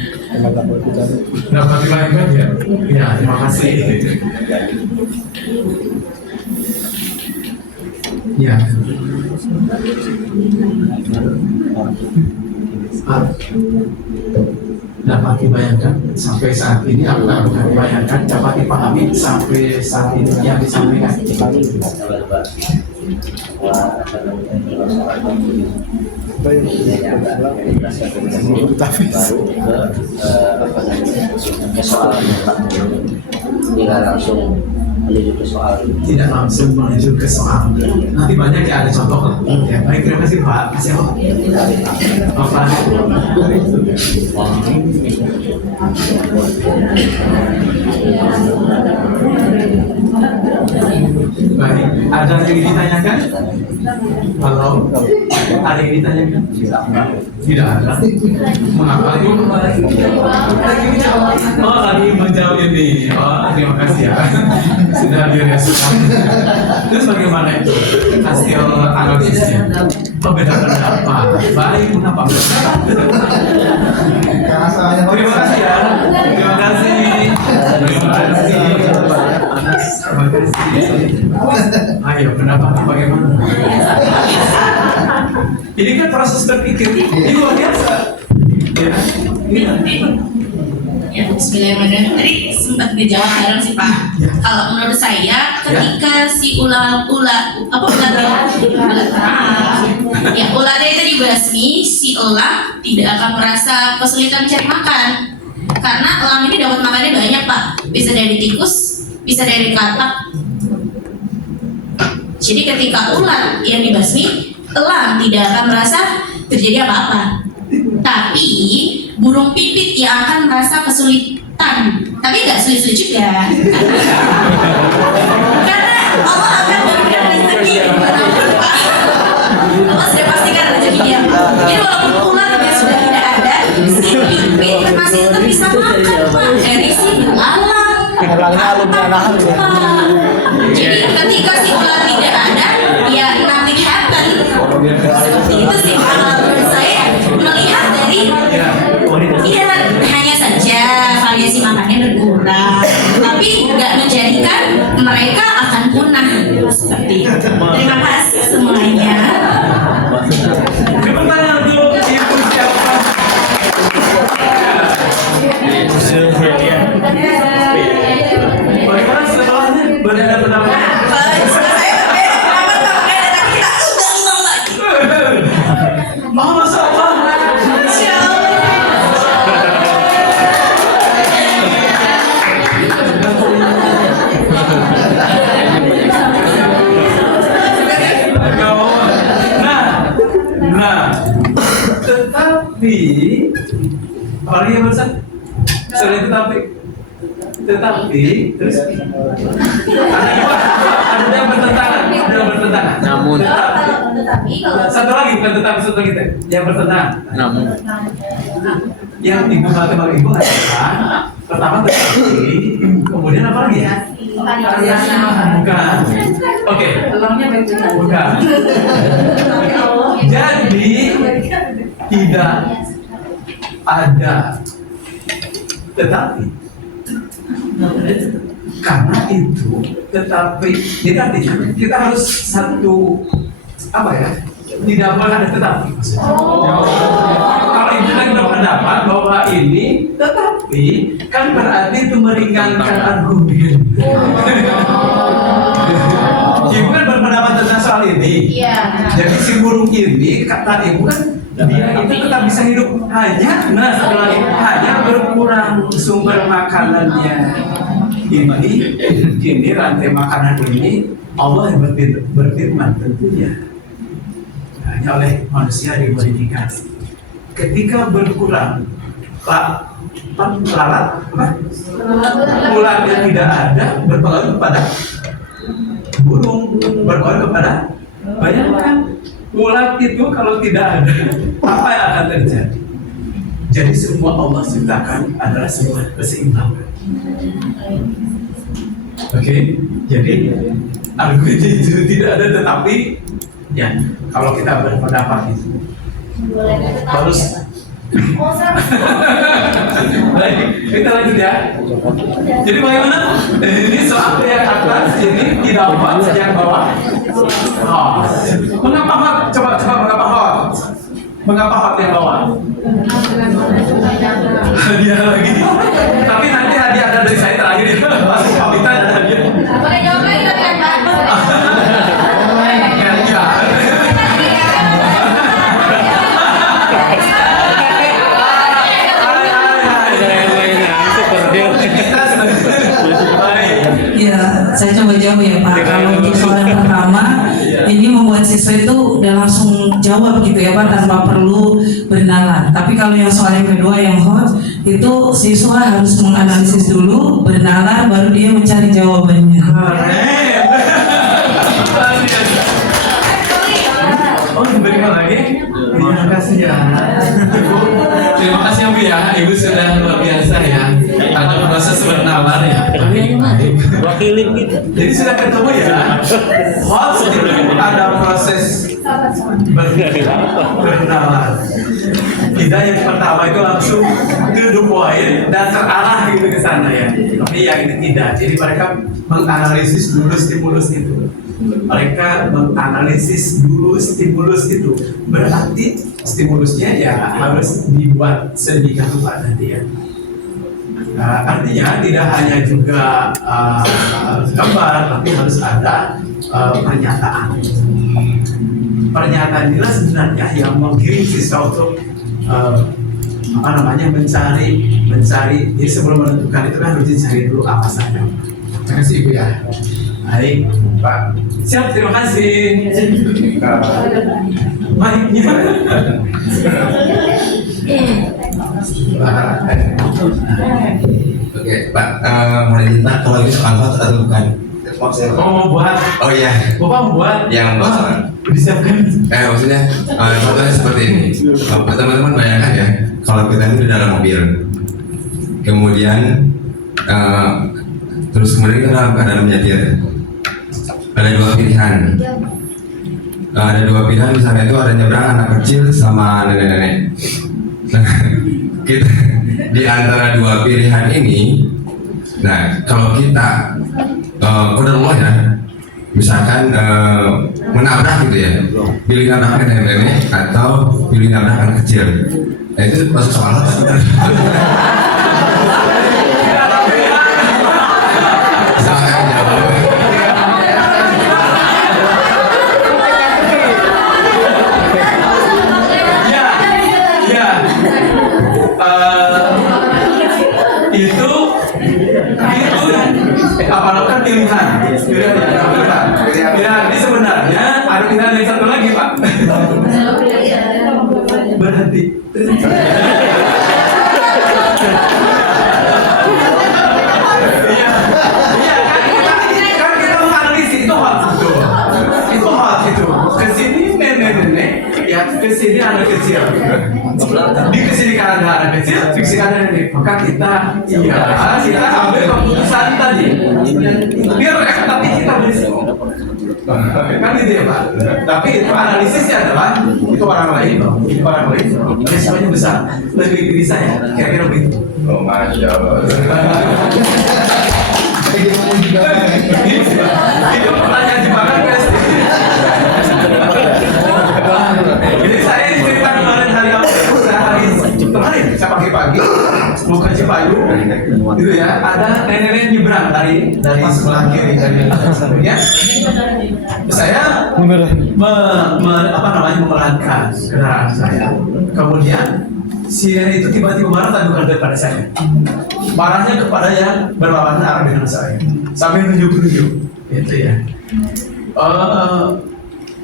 Dapat dibayangkan ya? Ya, terima kasih. Ya. Dapat dibayangkan sampai saat ini, apa yang dapat dibayangkan, dapat dipahami sampai saat ini yang disampaikan. Tidak langsung menuju ke soal. Nanti banyak ya, ada contoh lah. Ya, baik, terima kasih Pak. Kasih Pak. Baik, ada yang ditanyakan? Halo? Ada yang ditanyakan? Tidak ada. Mengapa itu? Oh, lagi menjawab ini. Oh, terima kasih ya. Sudah direspon. Terus bagaimana itu hasil analisisnya? Beda pendapat. Baik, mengapa? Terima kasih ya. Terima kasih. Terima kasih. Terima kasih. Ayo, pendapat bagaimana? Ini kan proses berpikir. Ini luar biasa. Ya. Ya, Bismillahirrahmanirrahim. Tadi sempat dijawab bareng sih Pak. Kalau menurut saya, ketika si ulatnya itu dibasmi, si elang tidak akan merasa kesulitan mencari makan. Karena elang ini dapat makannya banyak Pak. Bisa dari tikus, bisa dari katak. Jadi ketika ulat yang dibasmi, elang tidak akan merasa terjadi apa-apa. Tapi burung pipit yang akan merasa kesulitan, tapi nggak sulit-sulit juga. Karena Allah akan memberikan rezeki dimanapun Pak. Allah sudah pastikan rezeki dia. Jadi walaupun ular yang sudah tidak ada, si pipit masih tetap bisa makan Pak dari si elang. Jadi ketika si ular tidak ada, ya nothing happen. Seperti itu sih menurut saya, melihat dari ya hanya saja variasi makannya berkurang, tapi nggak menjadikan mereka akan punah seperti itu. Terima kasih semuanya. Pertanyaan untuk Ibu siapa? Bagaimana setelahnya? Berbeda pendapat? Oh, Masya Allah. Nah, tetapi orang yang besar sering tetapi terus ada yang bertentangan, Namun. Tetapi kalau satu lagi bukan tetapi satu kita yang bertentangan. Namun. Yang ibu matematika ibu katakan pertama tetapi kemudian apa lagi ya? Bukan. Oke. Bukan. Jadi tidak ada tetapi karena itu tetapi jadi artinya kita harus satu apa ya, tidak boleh ada tetapi. Kalau ibu kan berpendapat bahwa ini tetapi kan berarti itu meringankan argumen. Ibu kan berpendapat tentang soal ini. Iya. Jadi si burung ini kata ibu kan dia itu tetap bisa hidup hanya, nah setelah itu hanya berkurang sumber makanannya ini rantai makanan ini Allah yang berfirman tentunya hanya oleh manusia dimodifikasi. Ketika berkurang lalat ularnya tidak ada, berpengaruh kepada burung, berpengaruh kepada bayangkan ular itu kalau tidak ada apa yang akan terjadi. Jadi semua Allah ciptakan adalah sebuah keseimbangan. Oke, jadi argumen itu tidak ada, tetapi ya kalau kita berpendapat itu harus. Baik, kita lanjut ya. Jadi bagaimana? Ini soal yang atas, ini tidak hot, yang bawah. Mengapa hot? Coba mengapa hot? Mengapa hot yang bawah? Hadiah lagi. Tapi nanti hadiah ada dari saya terakhir ya. Masih pamitan ada hadiah. Boleh jawab lagi kan Pak? Ya, saya coba jawab ya Pak. Kalau untuk soal yang pertama, ini membuat siswa itu udah langsung jawab gitu ya Pak, tanpa perlu bernalar. Tapi kalau yang soal yang kedua yang hot, itu siswa harus menganalisis dulu, bernalar, baru dia mencari jawabannya. Oh, bagaimana lagi? Terima kasih ya. Ibu, terima kasih ya Bu ya. Ibu sudah luar biasa ya. Ada proses bernalar ya. Wakilin gitu. Jadi sudah ketemu ya. Hot itu ada proses bernalar. Tidak yang pertama itu langsung to the point dan terarah gitu ke sana ya. Tapi yang ini tidak. Jadi mereka menganalisis dulu stimulus itu. Mereka menganalisis dulu stimulus itu. Berarti stimulusnya ya harus dibuat sedemikian rupa nanti ya. Artinya tidak hanya juga gambar, tapi harus ada pernyataan. Pernyataan inilah sebenarnya yang menggiring siswa untuk mencari. Jadi sebelum menentukan itu kan harus dicari dulu apa saja. Terima kasih Ibu ya. Baik Pak. Siap, terima kasih. Baiknya. Oke, Pak, mau minta kalau ini soal hot atau bukan? Mau buat? Oh iya. Bapak mau buat? Yang buat. Disiapkan. Maksudnya contohnya seperti ini. Teman-teman bayangkan ya, kalau kita itu di dalam mobil, kemudian terus kemudian kita dalam keadaan menyetir. Ada dua pilihan. Ada dua pilihan, misalnya itu ada nyebrang anak kecil sama nenek-nenek. Kita di antara dua pilihan ini, nah kalau kita qadarullah ya, misalkan menabrak gitu ya, pilih nabrak nenek-nenek atau pilih nabrak anak kecil, nah itu masuk soal apa? Apalagi pilihan. Ini sebenarnya ada pilihan yang satu lagi Pak. Berhenti. Iya, kan kita menganalisis itu hal itu. Kesini nenek-nenek, ya kesini anak kecil. Di kesini kan ada anak kecil, di sini ada nenek. Maka kita ambil keputusan tadi. Biar ekspektasi kita berisiko. Kan gitu ya Pak. Tapi itu analisisnya adalah itu orang lain, risikonya besar. Lebih dari saya, kira-kira begitu. Oh, Masya Allah. Itu pertanyaan jebakan guys. Jadi saya diceritakan kemarin hari kemarin saya pagi-pagi mau ke Cipayung Saya memerankan kendaraan saya. Kemudian si nenek itu tiba-tiba marah tandukan kepada saya. Marahnya kepada yang berlawanan arah dengan saya. Sampai nunjuk-nunjuk. Gitu ya.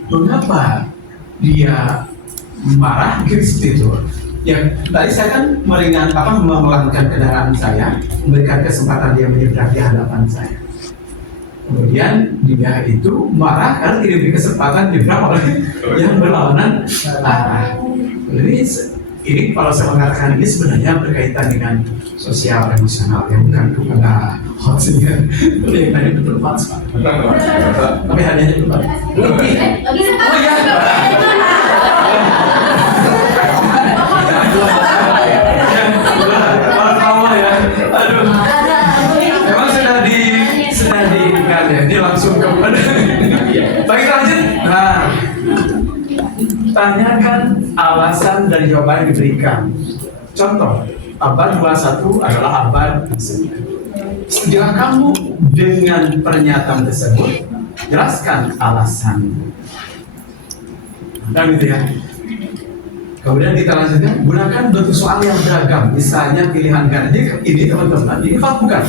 Mengapa dia marah seperti itu? Ya, tadi saya kan memelankan kendaraan saya, memberikan kesempatan dia menyeberang di hadapan saya. Kemudian dia itu marah karena tidak diberi kesempatan menyeberang oleh yang berlawanan arah. Ini kalau saya mengatakan ini sebenarnya berkaitan dengan sosial emosional yang bukan kepada hotsnya. Yang tadi betul Pak. Tapi hanya itu Pak. Oh iya. Memang sudah diingat ya, ini langsung kepada. Baik lanjut. Nah, tanyakan alasan dari jawaban yang diberikan. Contoh, abad 21 adalah abad tersebut. Setelah kamu dengan pernyataan tersebut, jelaskan alasan. Nah, gitu ya. Kemudian kita lanjutkan, gunakan bentuk soal yang beragam. Misalnya pilihan ganda. Ini teman-teman, ini hot bukan?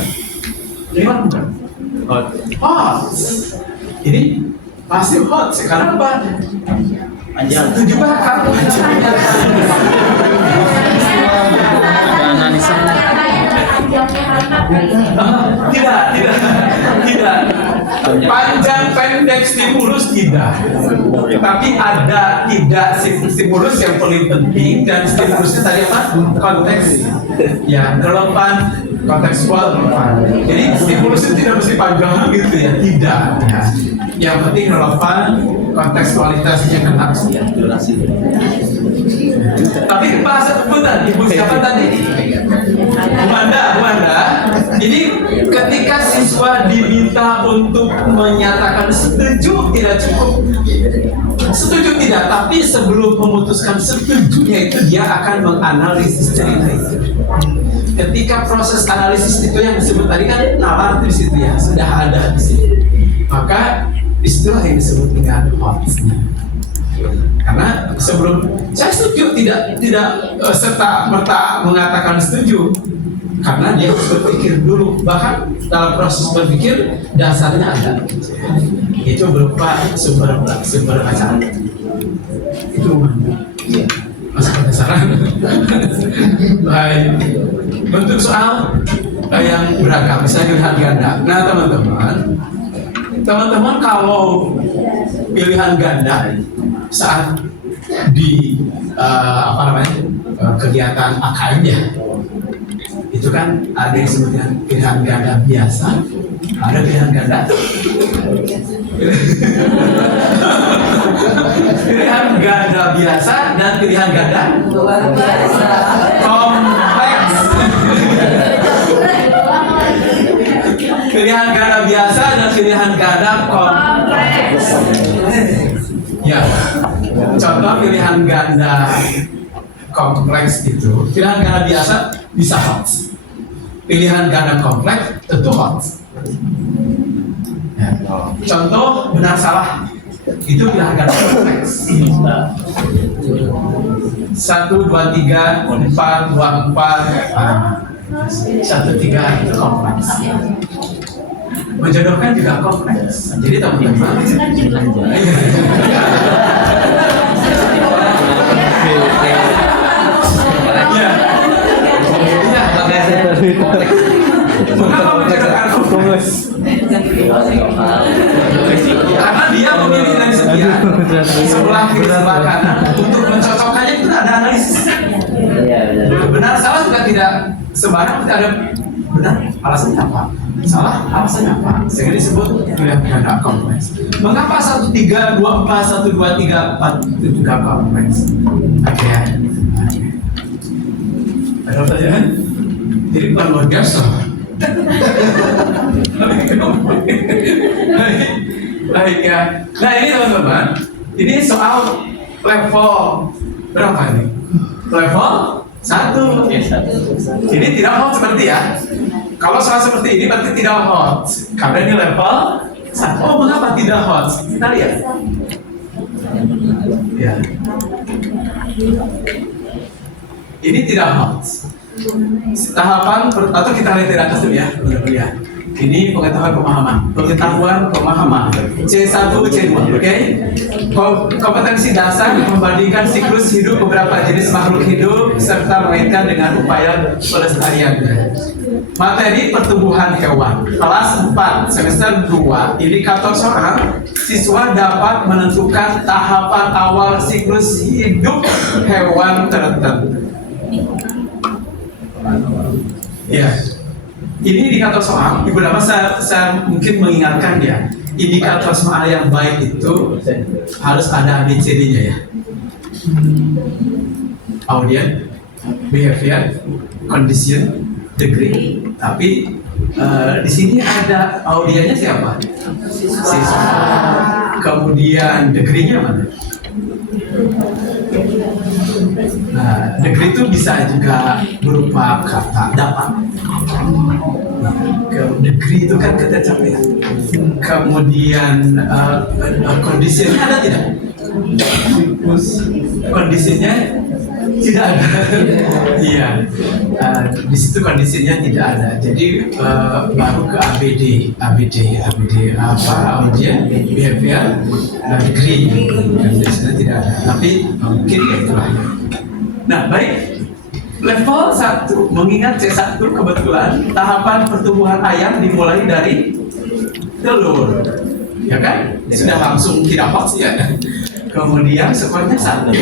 Ini hot bukan? Hot. Ini pasti hot. Sekarang apa? Setuju bakal. Tidak. Panjang pendek stimulus tidak. Tapi ada tidak stimulus yang paling penting dan stimulusnya tadi apa? Konteks. Ya, relevan, kontekstual relevan. Jadi stimulus itu tidak mesti panjang gitu ya, tidak. Ya. Yang penting relevan, kontekstualitasnya kena. Tapi bahasa benar, Ibu siapa tadi? Bu Anda. Jadi ketika siswa diminta untuk menyatakan setuju tidak cukup. Setuju tidak, tapi sebelum memutuskan setujunya itu dia akan menganalisis cerita itu. Ketika proses analisis itu yang disebut tadi kan nalar di situ ya, sudah ada di situ. Maka istilah yang disebut dengan hot. Karena sebelum saya setuju tidak serta merta mengatakan setuju, karena dia harus berpikir dulu. Bahkan dalam proses berpikir dasarnya ada, itu berupa sumber bacaan. Itu masuk penasaran. Baik, bentuk soal yang beragam, misalnya pilihan ganda. Nah teman-teman kalau pilihan ganda saat di kegiatan AKM ya, itu kan ada yang disebutnya pilihan ganda biasa, ada pilihan ganda pilihan ganda biasa dan pilihan ganda kompleks. Pilihan ganda biasa dan pilihan ganda kompleks. Ya, contoh pilihan ganda kompleks itu, pilihan ganda biasa bisa hot. Pilihan ganda kompleks tentu hot. Ya. Contoh benar salah itu pilihan ganda kompleks. 1, 2, 3, 4, 2, 4, 1, 3 itu kompleks. Menjodohkan juga kompleks. Jadi teman-teman mengapa menjodohkan kompleks? Karena dia memilih dari sekian sebelah kiri sebelah kanan. Untuk mencocokkannya itu ada analisis. Benar salah juga tidak sembarang, tidak ada benar alasannya apa, salah alasannya apa, sehingga disebut pilihan ganda kompleks. Mengapa 1, 3, 2, 4, 1, 2, 3, 4 itu juga kompleks? Oke. Ada pertanyaan? Jadi bukan luar biasa. Baik ya. Nah ini teman-teman, ini soal level berapa ini? Level 1. Ini tidak hot seperti ya. Kalau soal seperti ini berarti tidak hot, karena ini level 1. Oh, mengapa tidak hot? Kita lihat. Ya. Ini tidak hot. Tahapan atau kita lihat dari atas dulu ya. Ya. Ini pengetahuan pemahaman. C1, C2, oke? Kompetensi dasar membandingkan siklus hidup beberapa jenis makhluk hidup serta mengaitkan dengan upaya pelestarian. Materi pertumbuhan hewan. Kelas 4, semester 2. Indikator soal, siswa dapat menentukan tahapan awal siklus hidup hewan tertentu. Ya. Ini indikator soal, Ibu Dama saya mungkin mengingatkan ya, indikator soal yang baik itu harus ada ABCD-nya ya. Audience, behavior, condition, degree. Tapi di sini ada audiennya siapa? Siswa. Kemudian degree-nya mana? Nah, degree itu bisa juga berupa kata dapat. Degree itu kan kata capaian. Kemudian kondisinya ada tidak? Kondisinya tidak ada. Iya. Di situ kondisinya tidak ada. Jadi baru ke ABD apa? Audience, behavior, degree. Kondisinya tidak ada. Tapi mungkin ya itulah. Nah, baik. Level 1, mengingat C1 kebetulan tahapan pertumbuhan ayam dimulai dari telur, ya kan? Sudah langsung tidak hot ya. Kemudian skornya 1.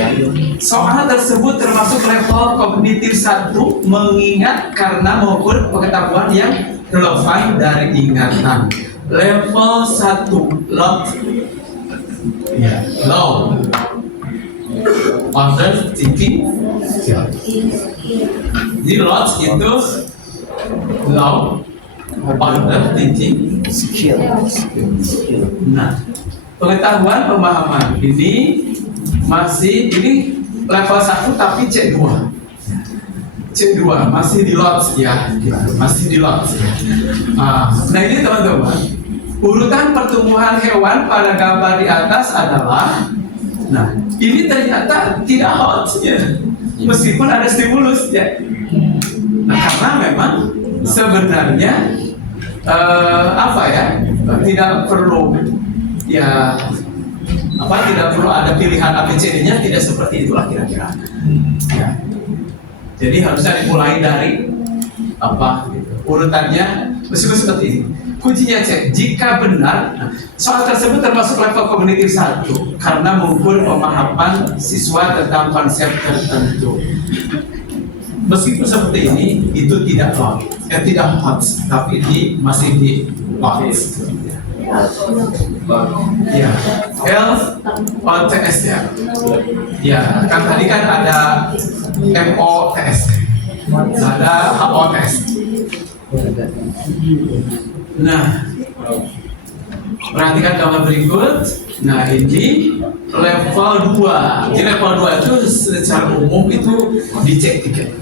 Soal tersebut termasuk level kognitif 1, mengingat karena mengukur pengetahuan yang relevan dari ingatan. Level 1, low, order thinking. Jadi lots itu low order thinking skill. Nah, pengetahuan pemahaman ini level 1 tapi C2 masih di lots ya, masih di lots ya. Nah ini teman-teman, urutan pertumbuhan hewan pada gambar di atas adalah, nah ini ternyata tidak hot ya, meskipun ada stimulus ya. Nah karena memang sebenarnya tidak perlu ya tidak perlu ada pilihan ABCD-nya, tidak seperti itulah kira-kira ya. Jadi harusnya dimulai dari urutannya meskipun seperti ini. Kuncinya cek, jika benar, soal tersebut termasuk level kognitif 1 karena mengukur pemahaman siswa tentang konsep tertentu. Meskipun seperti ini, itu tidak hot, tapi masih di hot. Ya, LOTS ya. Ya, kan tadi kan ada MOTS, ada HOTS. Nah, perhatikan gambar berikut. Nah, ini level 2. Di level 2 itu secara umum itu dicek tiket.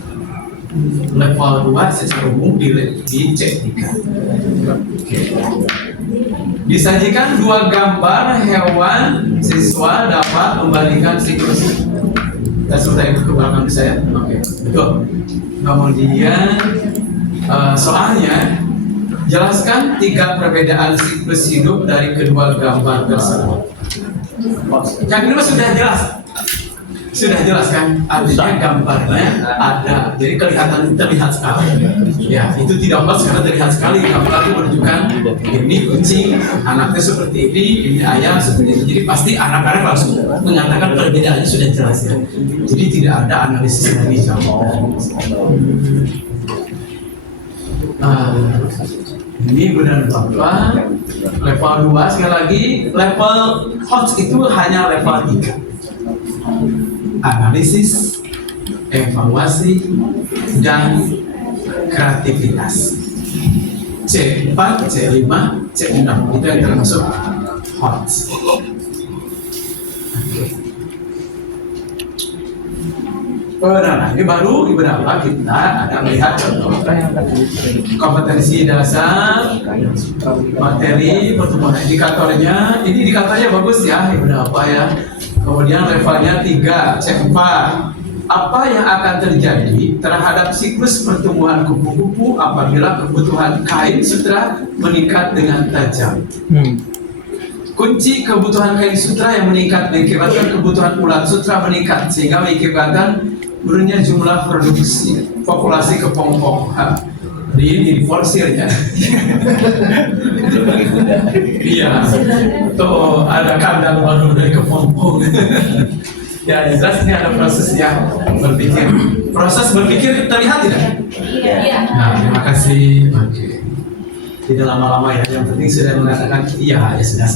Level 2 secara umum dicek tiket. Oke. Disajikan 2 gambar hewan, siswa dapat membandingkan siklus. Kita sudah ikut ke belakang saya. Oke, betul. Kemudian soalnya jelaskan 3 perbedaan siklus hidup dari kedua gambar tersebut. Yang ini sudah jelas kan? Artinya gambarnya ada, jadi terlihat sekali. Ya, itu tidak pas karena terlihat sekali. Gambar itu menunjukkan ini kucing, anaknya seperti ini ayam seperti ini. Jadi pasti anak-anak langsung mengatakan perbedaannya sudah jelas ya. Jadi tidak ada analisis lagi jauh. Ini benar Bapak, level 2 sekali lagi, level hot itu hanya level 3. Analisis, evaluasi, dan kreativitas. C4, C5, C6 itu yang termasuk hot. Nah, ini baru beberapa kita ada melihat contoh kompetensi dasar, materi, pertumbuhan indikatornya. Ini indikatornya bagus ya, beberapa ya. Kemudian levelnya 3, cek 4. Apa yang akan terjadi terhadap siklus pertumbuhan kupu-kupu apabila kebutuhan kain sutra meningkat dengan tajam? Kunci kebutuhan kain sutra yang meningkat mengakibatkan kebutuhan ulat sutra meningkat sehingga mengakibatkan menurunnya jumlah produksi populasi kepompong. Ini diforsirnya. Iya, tuh ada kandang baru dari kepompong. Ya, jelas ini ada prosesnya berpikir. Proses berpikir terlihat tidak? Iya. Nah, terima kasih. Oke. Tidak lama-lama ya, yang penting sudah mengatakan iya, ya sudah.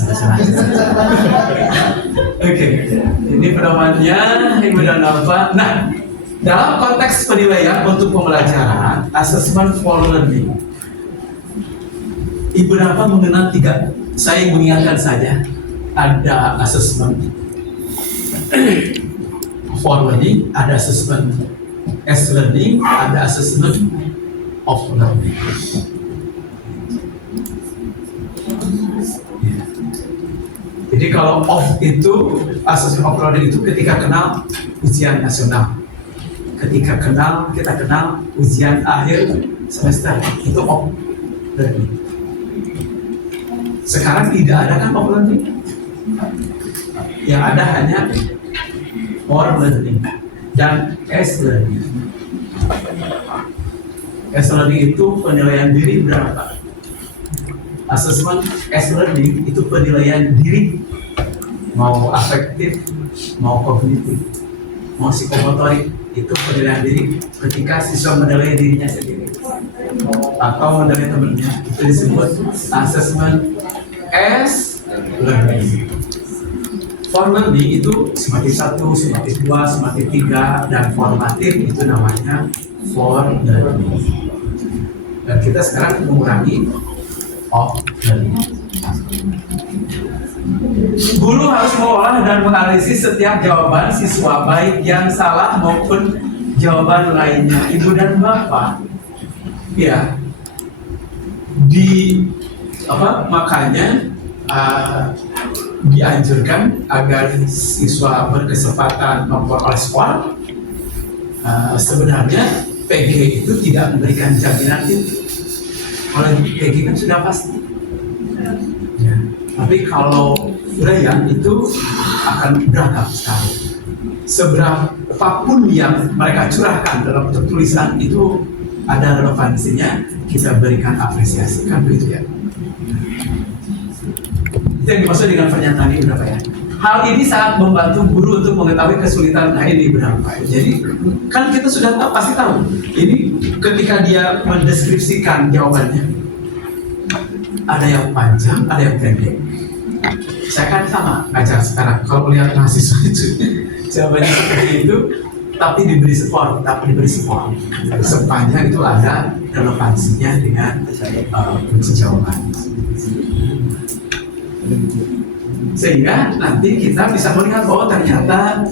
Oke, ini pedomannya, Ibu dan Bapak. Nah, dalam konteks penilaian untuk pembelajaran, assessment for learning, Ibu dan Bapak mengenal 3. Saya mengingatkan saja, ada assessment for learning, ada assessment as learning, ada assessment of learning. Jadi kalau off itu, assessment of learning itu ketika kenal ujian nasional, ketika kita kenal ujian akhir semester, itu off learning. Sekarang tidak ada kan off learning, yang ada hanya for learning dan as learning. As learning itu penilaian diri berapa? Assessment as learning itu penilaian diri, mau afektif, mau kognitif, mau psikomotorik, itu penilaian diri ketika siswa menilai dirinya sendiri atau menilai temannya, itu disebut assessment as learning. For learning itu semakin 1, semakin 2, semakin 3, dan formatif itu namanya for learning. Dan kita sekarang mengurangi of learning. Guru harus mengolah dan menganalisis setiap jawaban siswa, baik yang salah maupun jawaban lainnya. Ibu dan Bapak, ya, makanya dianjurkan agar siswa berkesempatan memperoleh skor. Sebenarnya PG itu tidak memberikan jaminan itu. Kalau PG kan sudah pasti. Ya. Tapi kalau uraian itu akan beragam sekali. Seberapapun yang mereka curahkan dalam bentuk tulisan itu ada relevansinya, kita berikan apresiasi, kan begitu ya. Itu yang dimaksud dengan pernyataan ini berapa ya? Hal ini sangat membantu guru untuk mengetahui kesulitan ini berapa. Jadi kan kita sudah tahu, pasti tahu. Ini ketika dia mendeskripsikan jawabannya, ada yang panjang, ada yang pendek. Saya kan sama ngajar sekarang. Kalau melihat mahasiswa itu jawabannya seperti itu, tapi diberi skor, sepanjang itu ada relevansinya dengan kunci jawaban. Sehingga nanti kita bisa melihat bahwa ternyata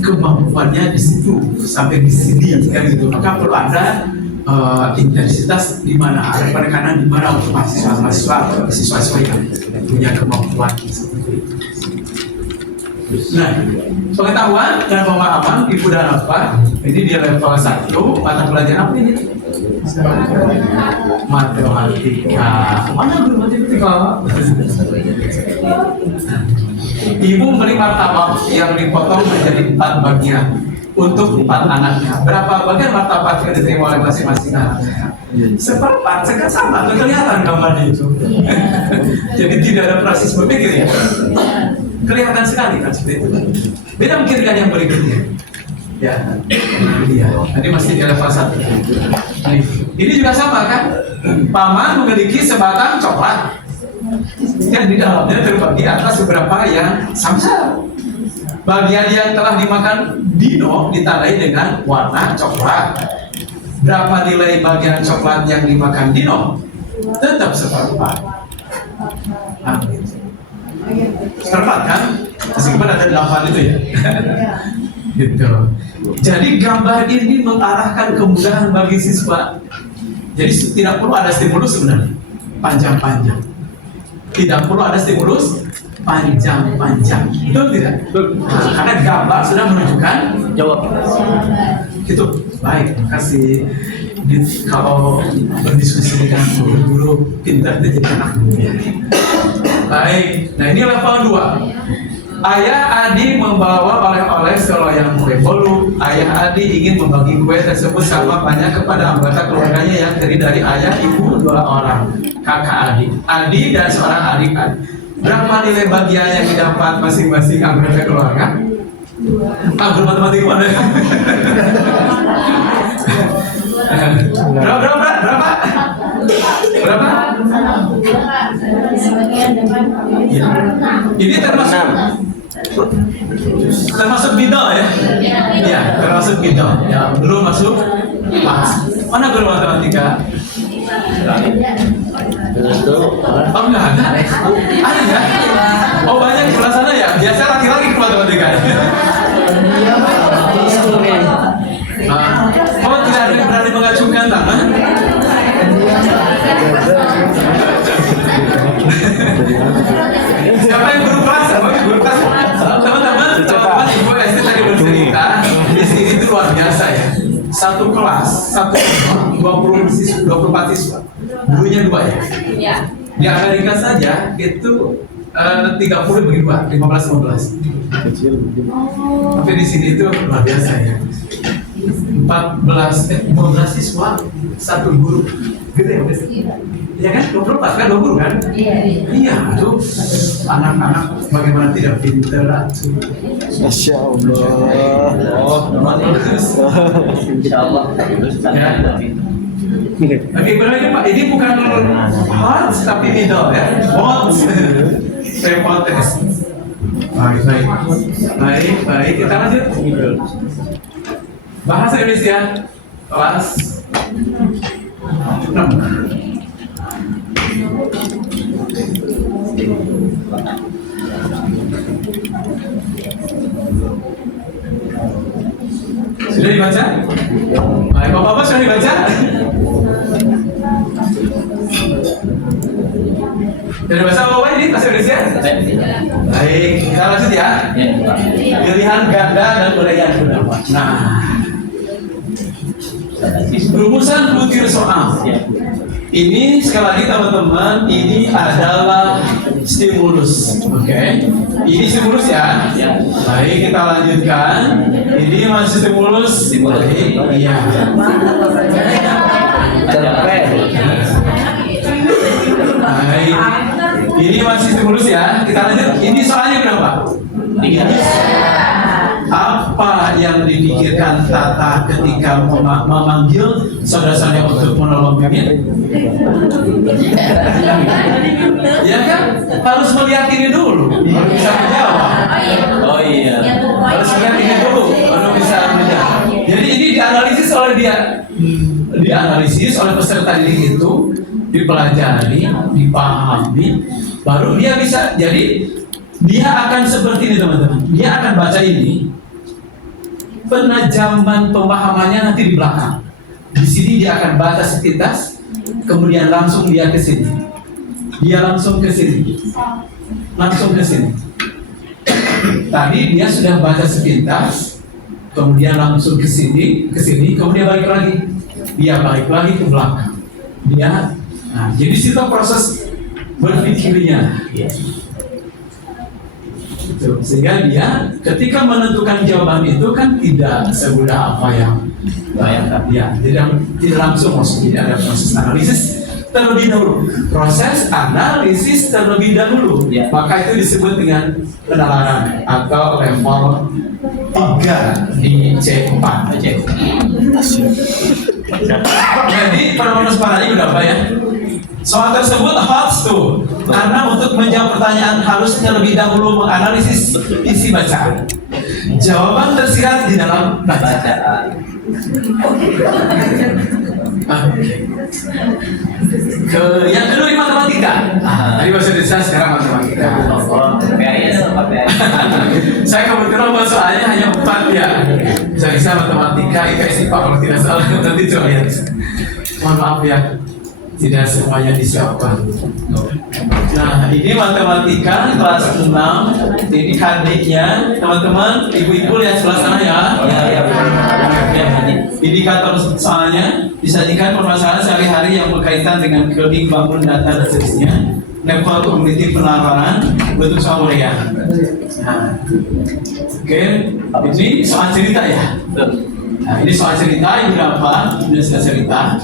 kemampuannya di situ sampai di sini kan gitu. Maka perlu ada intensitas di mana, ada penekanan di mana untuk mahasiswa yang punya kemampuan seperti itu. Nah, pengetahuan dan pemahaman Ibu dan Bapak, ini di level 1, mata pelajaran apa ini? Matematika. Mana guru matematika? Ibu beli martabak yang dipotong menjadi 4 bagian untuk 4 anaknya. Berapa bagian martabak yang diterima oleh masing-masing anaknya? Seperempat, sekarang sama, kelihatan gambarnya itu. Jadi tidak ada proses berpikir ya. Kelihatan sekali kan seperti itu. Beda mungkin dengan yang berikutnya. Ya, iya. Tadi masih di level 1. Ini juga sama kan? Paman memiliki sebatang coklat yang di dalamnya terbagi atas beberapa yang sama. Bagian yang telah dimakan Dino ditandai dengan warna coklat. Berapa nilai bagian coklat yang dimakan Dino? Tetap seperempat. Seperempat kan? Meskipun ada 8 itu ya. Gitu. Jadi gambar ini mengarahkan kemudahan bagi siswa. Jadi tidak perlu ada stimulus sebenarnya panjang-panjang. Tidak perlu ada stimulus panjang-panjang. Betul tidak? Nah, karena gambar sudah menunjukkan Jawab. gitu. Baik, terima kasih. Kalau berdiskusi dengan guru-guru pintar itu jadi anak muda. Baik, nah ini level 2. Ayah Adi membawa oleh-oleh seloyang kue bolu. Ayah Adi ingin membagi kue tersebut sama banyak kepada anggota keluarganya yang terdiri dari ayah, ibu, 2 orang, kakak Adi, Adi dan seorang adik Adi. Berapa nilai bagian yang didapat masing-masing anggota keluarga? Guru matematika mana? Berapa? Ya. Ini termasuk bidang ya? Ya, termasuk bidang. Ya, belum masuk pas. Mana guru matematika? Oh, enggak ada? Ada ya? Oh, banyak di sebelah sana ya? Biasa laki-laki ke matematika. Oh, tidak ada yang berani mengacungkan tangan? Siapa yang guru kelas? Guru kelas? Teman-teman, Ibu SD tadi bercerita, di sini itu luar biasa ya. Satu kelas, 24 siswa. Gurunya 2 ya? Iya. Di Amerika saja itu 30 bagi 2, 15. Tapi di sini itu luar biasa ya. 15 siswa, 1 guru. Gitu ya, Mas? Iya kan? 24 kan 2 guru kan? Iya, tuh anak-anak bagaimana tidak pintar tuh. Masya Allah. Insya Allah. Ya. Oke, benar ini Pak. Ini bukan hot tapi middle ya. Hot. Very hot test. Baik. Kita lanjut. Bahasa Indonesia kelas 6. Sudah dibaca? Baik, Bapak-bapak sudah dibaca? Sudah dibaca Bapak ini bahasa Indonesia? Baik, kita lanjut ya. Pilihan ganda dan uraian pendapat. Nah, rumusan butir soal. Ini sekali lagi teman-teman, ini adalah stimulus, oke? Ini stimulus ya. Baik, kita lanjutkan. Ini masih stimulus. Iya. Baik. Ini masih stimulus ya. Kita lanjut. Ini soalnya berapa? Apa yang dipikirkan Tata ketika memanggil saudara-saudaranya untuk menolong Mimin? Ya kan? Harus melihat ini dulu, baru bisa menjawab. Oh iya. Harus melihat ini dulu, baru bisa menjawab. Jadi ini dianalisis oleh dia, dianalisis oleh peserta didik itu, dipelajari, dipahami, baru dia bisa. Jadi dia akan seperti ini teman-teman. Dia akan baca ini. Penajaman pemahamannya nanti di belakang. Di sini dia akan baca sepintas, kemudian langsung dia ke sini. Dia langsung ke sini. Langsung ke sini. Tadi dia sudah baca sepintas, kemudian langsung ke sini, kemudian balik lagi. Dia balik lagi ke belakang. Dia, nah, jadi situ proses berpikirnya. Sehingga dia ketika menentukan jawaban itu kan tidak semudah apa yang bayangkan dia. Tidak langsung maksudnya ada proses analisis terlebih dahulu. Proses analisis terlebih dahulu. Maka itu disebut dengan penalaran atau level 3 di C4. Jadi pada separahnya berapa ya? Soal tersebut hot tuh, karena untuk menjawab pertanyaan harusnya lebih dahulu menganalisis isi bacaan. Jawaban tersirat di dalam bacaan. Yang kedua di matematika. Tadi bahasa Indonesia, sekarang matematika. Saya kebetulan soalnya hanya 4 ya. Bisa matematika, IPS, IPA kalau tidak salah. Nanti coba lihat. Mohon maaf ya, tidak semuanya disiapkan. Nah, ini matematika kelas 6. Ini KD-nya, teman-teman, ibu-ibu lihat sebelah sana ya. Ya. Indikator soalnya disajikan permasalahan sehari-hari yang berkaitan dengan coding, bangun data dan seterusnya. Level kognitif penalaran, bentuk soal ya. Nah, oke, ini soal cerita ya. Nah, ini soal cerita ibu dapat, sudah saya cerita.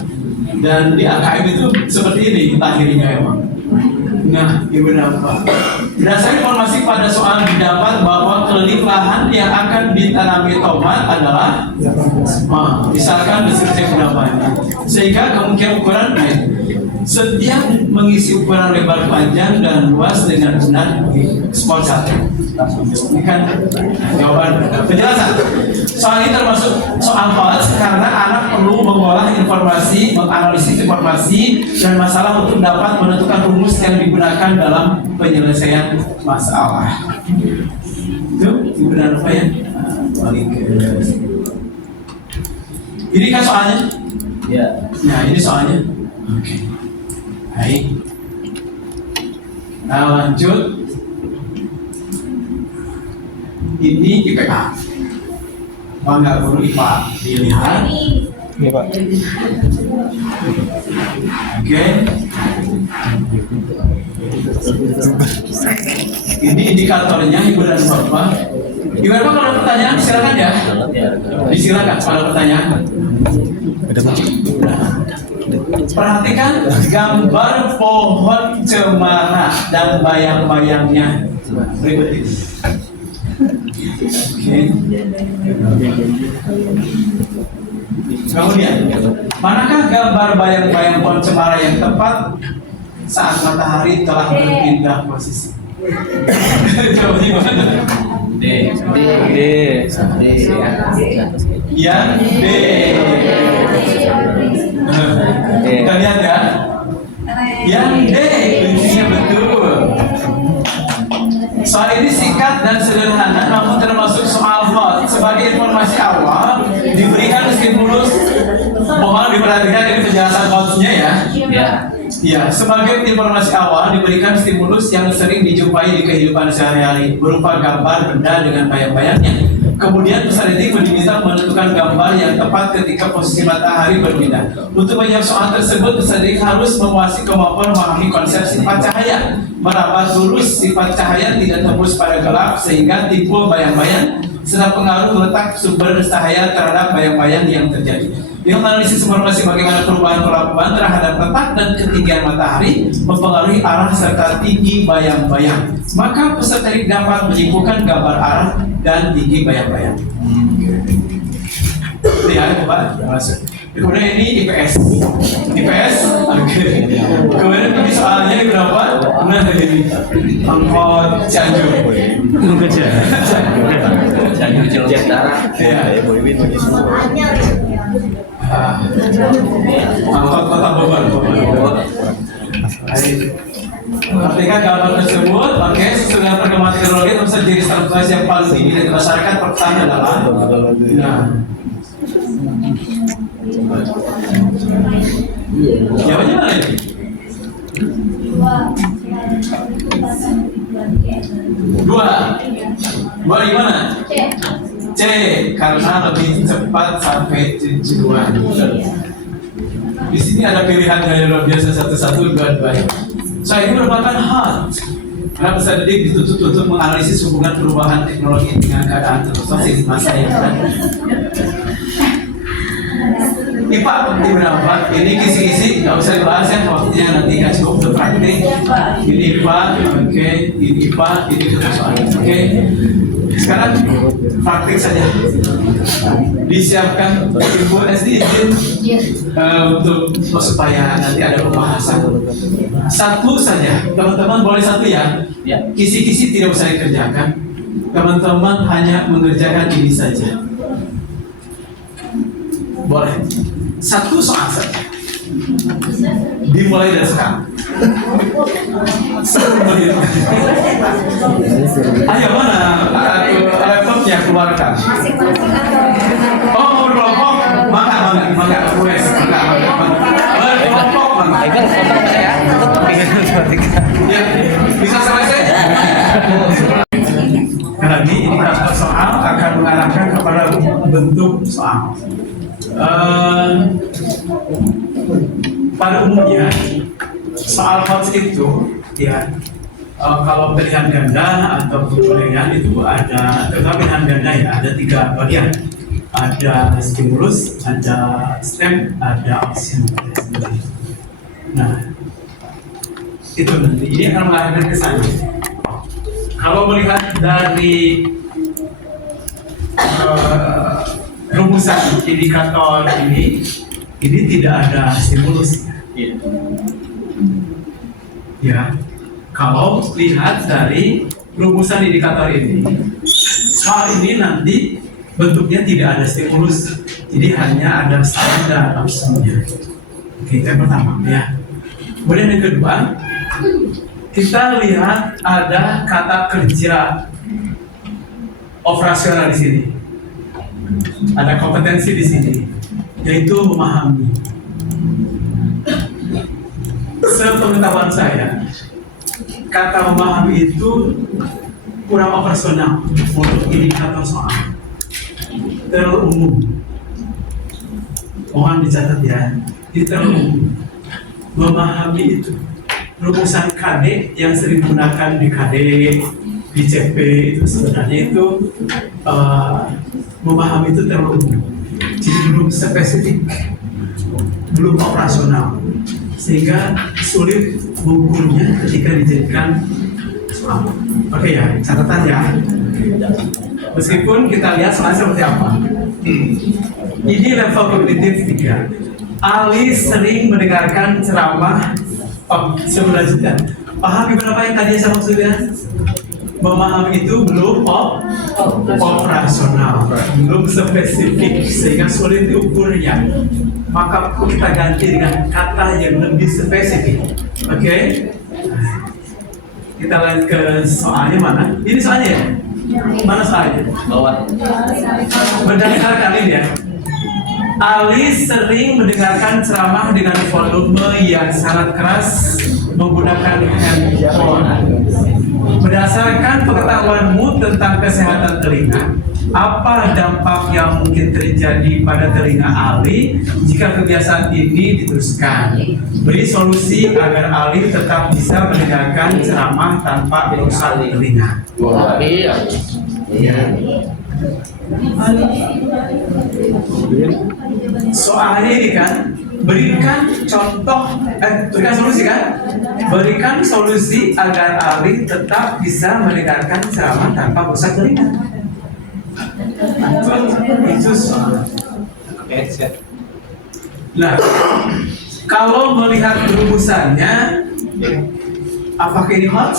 Dan di AKM itu seperti ini akhirnya memang. Nah, ibu dapat. Berdasarkan informasi pada soal didapat bahwa keliling lahan yang akan ditanami tomat adalah, misalkan deskripsi pendapatnya, sehingga kemungkinan ukuran naik. Setiap mengisi ukuran lebar panjang dan luas dengan benar di spot 1. Ini kan jawaban penjelasan. Soal ini termasuk soal PAS karena anak perlu mengolah informasi, menganalisis informasi dan masalah untuk dapat menentukan rumus yang digunakan dalam penyelesaian masalah. Itu benar apa ya? Balik ke ini kan soalnya? Ya. Nah, ini soalnya. Oke. Baik. Nah, lanjut. Ini IPA. Nggak perlu IPA dilihat. Ini Pak. Oke. Ini indikatornya ibu dan bapak. Ibu dan bapak kalau ada pertanyaan silakan ya. Disilakan kalau ada pertanyaan. Perhatikan gambar pohon cemara dan bayang-bayangnya berikut ini. Oke. Kemudian, manakah gambar bayang-bayang pohon cemara yang tepat saat matahari telah berpindah posisi? Coba gimana? D. Yang D. Kita lihat ya. Yang D, kuncinya betul. Soal ini singkat dan sederhana, namun termasuk soal hot. Sebagai informasi awal, diberikan stimulus. Mohon diperhatikan ini penjelasan hotnya ya. Ya, sebagai informasi awal diberikan stimulus yang sering dijumpai di kehidupan sehari-hari berupa gambar benda dengan bayang-bayangnya. Kemudian peserta diminta menentukan gambar yang tepat ketika posisi matahari berpindah. Untuk menjawab soal tersebut, peserta harus menguasai kemampuan memahami konsep sifat cahaya, merapat lurus sifat cahaya tidak tembus pada gelap sehingga timbul bayang-bayang, serta pengaruh letak sumber cahaya terhadap bayang-bayang yang terjadi. Dengan analisis informasi bagaimana perubahan perlakuan terhadap letak dan ketinggian matahari mempengaruhi arah serta tinggi bayang-bayang, maka peserta dapat menyimpulkan gambar arah dan tinggi bayang-bayang. Lihat Pak, masuk. Kemudian ini IPS. IPS, oke. Kemudian ini soalnya di berapa? Nah ini angkot Cianjur. Cianjur Cilacap Darat. Ya. Angkot Kota Bogor. Ketika gambar tersebut, oke, sesuai perkembangan teknologi terus jadi stabilitas yang paling tinggi di masyarakat. Pertama adalah, jawabannya mana ini? Dua di mana? C, karena lebih cepat sampai tujuan. Di sini ada pilihan yang luar biasa, satu-satu, dua-dua. Saya ini merupakan hot. Karena peserta didik dituntut untuk menganalisis hubungan perubahan teknologi dengan keadaan terus di masa yang akan. IPA penting berapa? Ini kisi-kisi, nggak usah dibahas ya, waktunya nanti nggak cukup untuk praktik. Ini IPA, oke. Ini IPA, ini soal, oke. Sekarang praktik saja. Disiapkan Ibu SD izin untuk supaya nanti ada pembahasan. Satu saja, teman-teman boleh satu ya. Kisi-kisi tidak usah dikerjakan. Teman-teman hanya mengerjakan ini saja. Boleh. Satu soal saja. Dimulai dari sekarang. Ayo mana? Ya, bisa selesai? Lagi indikator soal akan mengarahkan kepada bentuk soal. Pada umumnya soal HOTS itu ya kalau pilihan ganda atau pilihan itu ada, terutama pilihan ganda ya ada 3 bagian. Ada stimulus, ada stem, ada option. Nah, itu nanti ini akan mengarahkan ke sana. Kalau melihat dari rumusan indikator ini tidak ada stimulus. Ya, kalau lihat dari rumusan indikator ini, soal ini nanti bentuknya tidak ada stimulus, jadi hanya ada standar opsinya. Oke, itu yang pertama ya. Kemudian yang kedua, kita lihat ada kata kerja operasional di sini. Ada kompetensi di sini, yaitu memahami. Sepengetahuan saya, kata memahami itu kurang operasional untuk indikator soal. Terlalu umum. Mohon dicatat ya, terlalu umum. Memahami itu rumusan KD yang sering digunakan di KD, di CP itu sebenarnya itu memahami itu terlalu umum. Jadi belum spesifik, belum operasional, sehingga sulit mengukurnya ketika dijadikan soal. Oke ya, catatan ya. Meskipun kita lihat soalnya seperti apa. Ini level kognitif 3. Ali sering mendengarkan ceramah. Selanjutnya, pahami berapa yang tadi saya maksudnya? Memahami itu belum operasional, belum spesifik, sehingga sulit diukurnya. Maka kita ganti dengan kata yang lebih spesifik. Oke? Kita lanjut ke soalnya mana? Ini soalnya ya? Mana soalnya? Bawah. Berdasarkan ini ya. Ali sering mendengarkan ceramah dengan volume yang sangat keras menggunakan handphone. Berdasarkan pengetahuanmu tentang kesehatan telinga, apa dampak yang mungkin terjadi pada telinga Ali jika kebiasaan ini diteruskan? Beri solusi agar Ali tetap bisa mendengarkan ceramah tanpa merusak telinga. Ya. Soalnya ini kan, berikan contoh, berikan solusi kan? Berikan solusi agar Ali tetap bisa mendengarkan ceramah tanpa merusak telinga. Itu soal. Nah, kalau melihat rumusannya, apakah ini hot?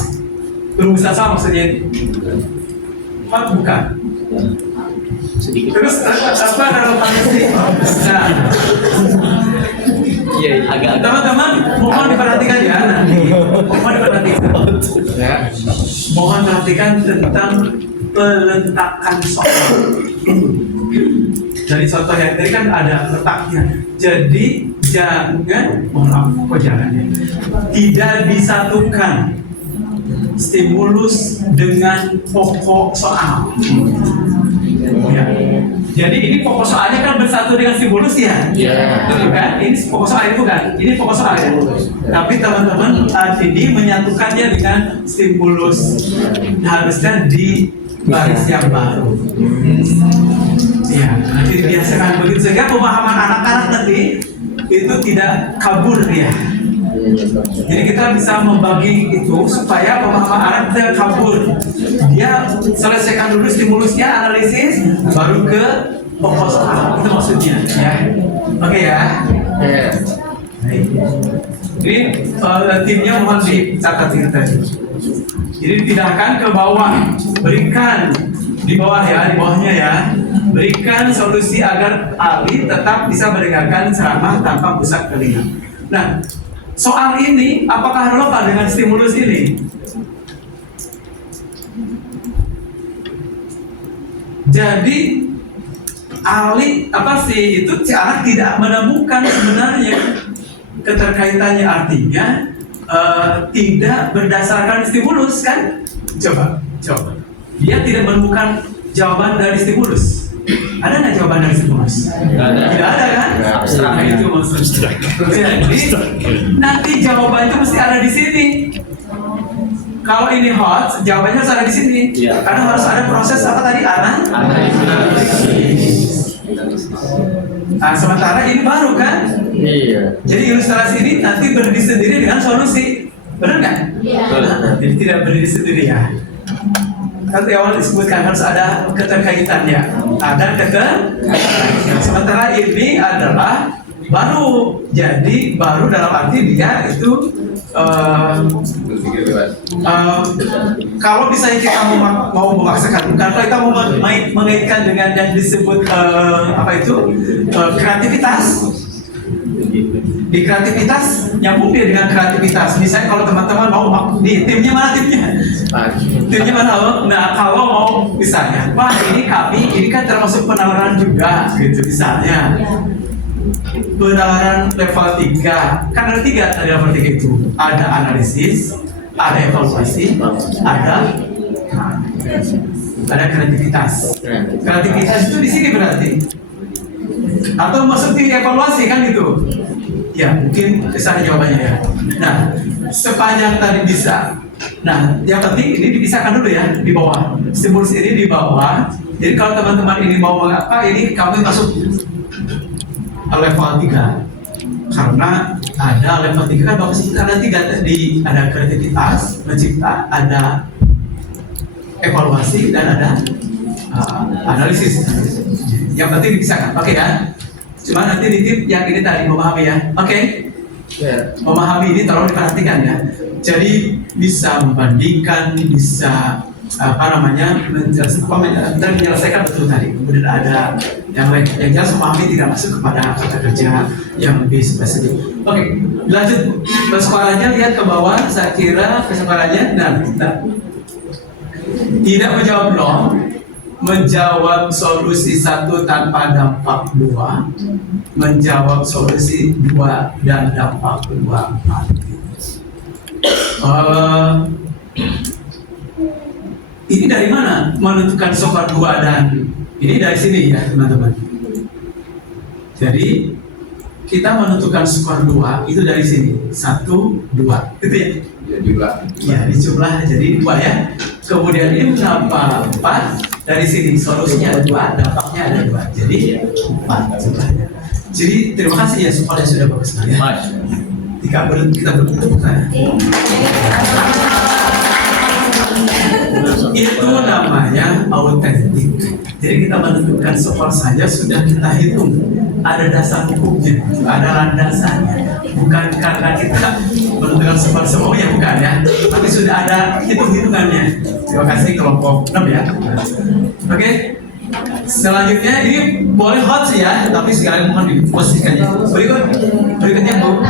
Rumusan sama maksudnya ini? Hot bukan? Sedikit. Terus apa relevannya sih? Nah, Iya, agak. teman-teman mohon diperhatikan ya nanti. Mohon diperhatikan. Ya. Mohon perhatikan tentang peletakan soal. Dari contoh yang tadi kan ada letaknya. Jadi jangan, mohon maaf, kok jangan ya? Tidak disatukan stimulus dengan pokok soal. Ya. Jadi ini pokok soalnya kan bersatu dengan stimulus ya? Iya. Betul kan? Ini pokok soal itu bukan? Ini pokok soal ya? Tapi teman-teman ini menyatukannya dengan stimulus. Harusnya di baris yang baru. Ya, nanti dibiasakan begitu sehingga pemahaman anak-anak nanti itu tidak kabur ya. Jadi kita bisa membagi itu supaya pemahaman anak tidak kabur. Dia selesaikan dulu stimulusnya, analisis, baru ke pokok soal. Itu maksudnya ya. Oke ya. Baik. Ini timnya mohon dicatat ini tadi. Jadi pindahkan ke bawah, berikan di bawah ya, di bawahnya ya. Berikan solusi agar Ali tetap bisa mendengarkan ceramah tanpa merusak telinga. Nah, soal ini apakah relevan dengan stimulus ini? Jadi Ali apa sih itu si anak tidak menemukan sebenarnya keterkaitannya, artinya tidak berdasarkan stimulus kan? Coba. Dia tidak menemukan jawaban dari stimulus. Ada nggak jawaban dari stimulus? Tidak ada kan? Nah, itu maksudnya. Jadi nanti jawabannya mesti ada di sini. Kalau ini hot, jawabannya harus ada di sini. Karena harus ada proses apa tadi? Analisis. Nah, sementara ini baru kan? Iya. Jadi ilustrasi ini nanti berdiri sendiri dengan solusi, benar nggak? Jadi tidak berdiri sendiri ya. Kan di awal disebutkan harus ada keterkaitannya, ada keterkaitan. Sementara ini adalah baru, jadi baru dalam arti dia itu kalau misalnya kita mau memaksakan, bukan kalau kita mau mengaitkan dengan yang disebut kreativitas. Di kreativitas nyambung dia dengan kreativitas. Misalnya kalau teman-teman mau di timnya mana timnya? Timnya mana? Nah kalau mau misalnya, wah ini kan termasuk penalaran juga, gitu misalnya. Penalaran level 3 kan ada 3 tadi level 3 itu, ada analisis, ada evaluasi, ada kreativitas. Kreativitas itu di sini berarti, atau maksud di evaluasi kan itu? Ya mungkin kesana jawabannya ya. Nah sepanjang tadi bisa. Nah yang penting ini dipisahkan dulu ya di bawah. Stimulus ini di bawah. Jadi kalau teman-teman ini mau mengapa, ini kami masuk level 3 karena ada level 3 kan bagus, ada 3 tadi, ada kreativitas, mencipta, ada evaluasi dan ada analisis. Yang penting dipisahkan, oke ya. Cuma nanti di tip yang ini tadi memahami ya, oke? Memahami ini tolong diperhatikan ya. Jadi bisa membandingkan, bisa menyelesaikan betul tadi. Kemudian ada yang lain, yang jelas memahami tidak masuk kepada kata kerja yang lebih spesifik. Oke, lanjut kesempatannya, lihat ke bawah. Saya kira kesempatannya tidak menjawab nol, menjawab solusi 1 tanpa dampak 2, menjawab solusi 2 dan dampak 2 ini dari mana menentukan skor 2 dan ini dari sini ya teman-teman. Jadi kita menentukan skor 2 itu dari sini 1, 2 gitu ya? Ya dijumlah jadi 2 ya. Kemudian ini berapa? 4 dari sini solusinya ada 2, dampaknya ada 2, jadi 4 jumlahnya. Jadi terima kasih ya skornya sudah bagus ya. Kita bertepuk tangan. Itu namanya autentik. Jadi kita menentukan skor saja sudah kita hitung, ada dasar hukumnya, ada landasannya. Bukan karena kita menentukan skor semuanya, bukan ya, tapi sudah ada hitung-hitungannya. Terima kasih kelompok 6 ya. Oke. Selanjutnya ini boleh hot sih ya, tapi sekalian mohon diposisikannya. Berikutnya Bu.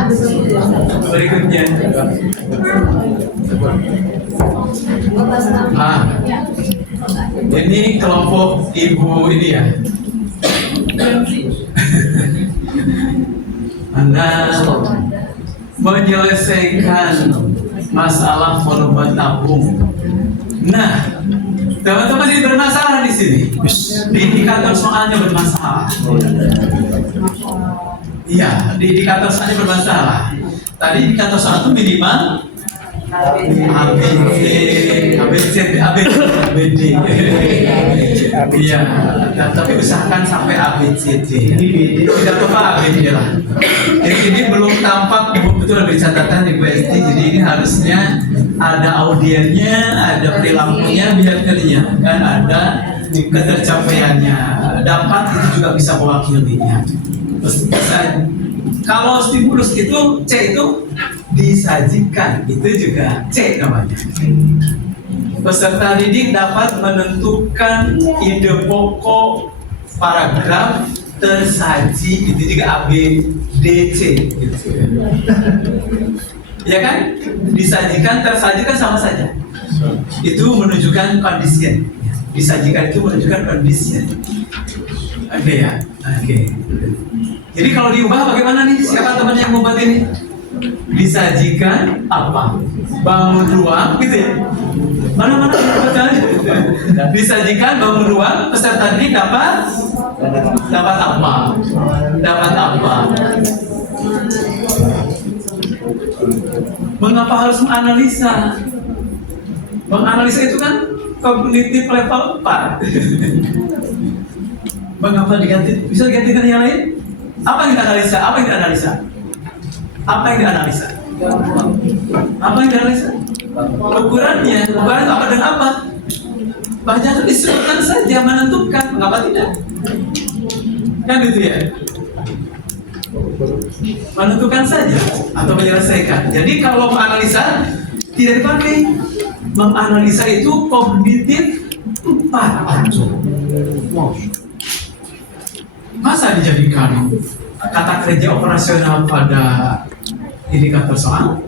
Berikutnya. Ini kelompok ibu ini ya. Anda menyelesaikan masalah volume tabung. Nah, teman-teman ini bermasalah di sini. Di indikator soalnya bermasalah. Iya, di indikator soalnya bermasalah. Tadi indikator soal itu minimal ABCD. Iya, tapi usahakan sampai ABCD. Tidak lupa ABCD lah. Ini belum tampak betul di catatan di BSD. Jadi ini harusnya ada audiennya, ada perilakunya, biar kelihatan ada ketercapaiannya. Dapat itu juga bisa mewakilinya. Kalau stimulus itu C itu disajikan, itu juga C namanya. Peserta didik dapat menentukan ide pokok paragraf tersaji, itu juga ABDC gitu. Ya kan? Disajikan, tersajikan sama saja. Itu menunjukkan condition. Disajikan itu menunjukkan condition. Oke ya, oke. Jadi kalau diubah bagaimana nih? Siapa teman yang membuat ini? Disajikan apa? Bangun ruang, gitu ya. Mana bacanya? Disajikan bangun ruang, peserta didik dapat apa? Dapat apa? Mengapa harus menganalisa? Menganalisa itu kan kognitif level 4. Mengapa diganti? Bisa diganti dengan yang lain? Apa yang dianalisa? Apa yang dianalisa? Apa yang dianalisa? Apa yang dianalisa? Ukurannya. Ukuran apa dan apa? Banyak disebutkan saja, menentukan. Mengapa tidak? Kan gitu ya? Menentukan saja atau menyelesaikan. Jadi kalau menganalisa tidak dipakai. Menganalisa itu kognitif 4. Masa dijadikan kata kerja operasional pada indikator soal?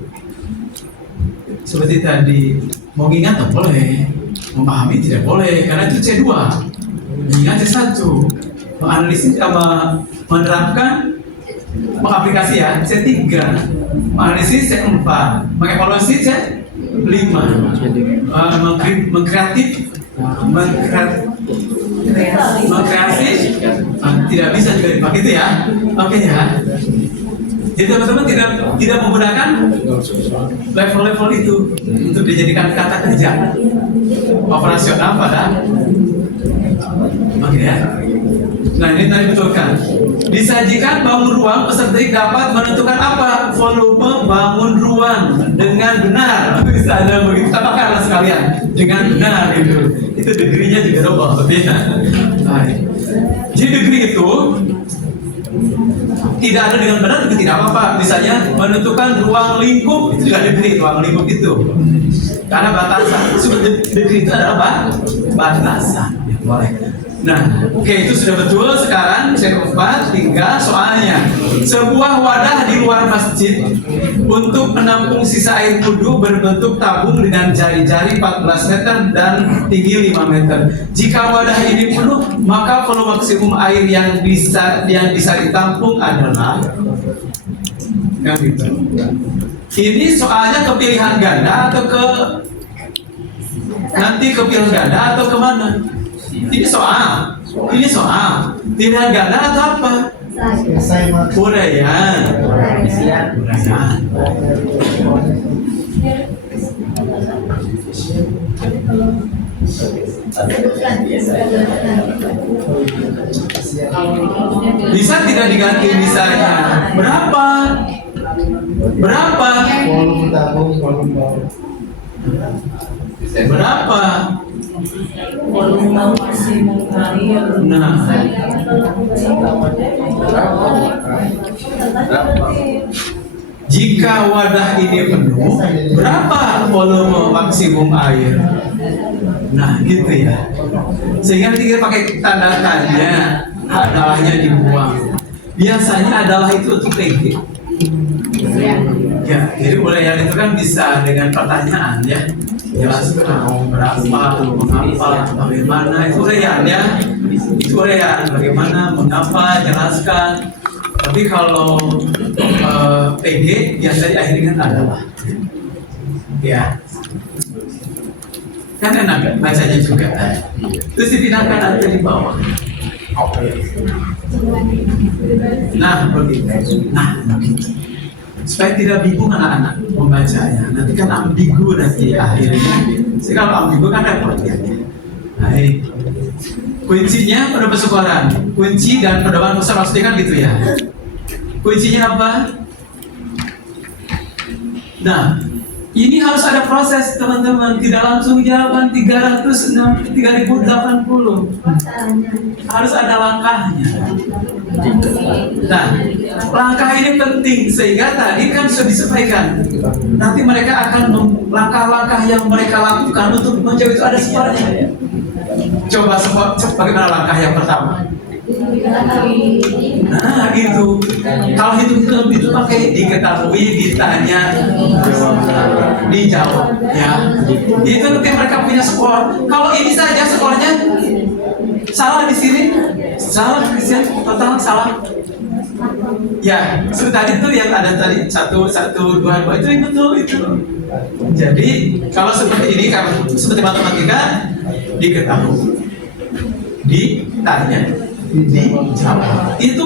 Seperti tadi, mau ingat tak boleh, memahami tidak boleh, karena itu C2. Mengingat C1, menganalisis sama menerapkan, mengaplikasi ya C3, menganalisis C4, mengevaluasi C5, mengkreasi tidak bisa juga dipakai itu ya. Oke ya. Jadi teman-teman tidak menggunakan level-level itu untuk dijadikan kata kerja operasional pada. Oke ya. Nah ini tadi betulkan. Disajikan bangun ruang, peserta dapat menentukan apa? Volume bangun ruang dengan benar. Bisa ada begitu. Katakanlah sekalian dengan benar itu. Itu degree-nya juga double. Baik. Jadi degree itu tidak ada dengan benar itu tidak apa-apa. Misalnya menentukan ruang lingkup itu juga degree, ruang lingkup itu. Karena batasan. Degree itu adalah batasan. Boleh. Nah, oke itu sudah betul. Sekarang C4 tinggal soalnya. Sebuah wadah di luar masjid untuk menampung sisa air wudhu berbentuk tabung dengan jari-jari 14 meter dan tinggi 5 meter. Jika wadah ini penuh, maka volume maksimum air yang bisa ditampung adalah gitu. Ini soalnya kepilihan ganda atau nanti kepilihan ganda atau kemana? Ini soal pilihan ganda atau apa? Uraian. Bisa tidak diganti misalnya berapa? Berapa? Volume maksimum air. Nah. Jika wadah ini penuh, berapa volume maksimum air? Nah, gitu ya. Sehingga tinggal pakai tanda tanya, adalahnya dibuang. Biasanya adalah itu untuk PG. Ya, jadi uraian itu kan bisa dengan pertanyaan ya. Jelaskan berapa, mengapa, bagaimana, itu uraian ya. Itu uraian, bagaimana, mengapa, jelaskan. Tapi kalau PG biasanya diakhiri dengan adalah. Ya. Kan enak kan bacanya juga. Terus dipindahkan ada di bawah. Nah, begitu. Supaya tidak bingung anak-anak membacanya. Nanti kan ambigu nanti akhirnya. Jadi kalau ambigu kan repot ya. Baik. Kuncinya pada persoalan. Kunci dan pedoman besar maksudnya kan gitu ya. Kuncinya apa? Nah, ini harus ada proses teman-teman. Tidak langsung jawaban 3080. Harus ada langkahnya. Nah, langkah ini penting sehingga tadi kan sudah disampaikan. Nanti mereka akan langkah-langkah yang mereka lakukan untuk menjawab itu ada skornya. Coba bagaimana langkah yang pertama? Nah, itu. Kalau hitung itu pakai diketahui, ditanya, dijawab. Ya, itu nanti mereka punya skor. Kalau ini saja skornya salah di sini, salah Christian, total salah. Ya, seperti tadi tuh yang ada tadi 1, 1, 2, 2 itu betul itu. Jadi kalau seperti ini, kalau seperti matematika diketahui, ditanya, dijawab, itu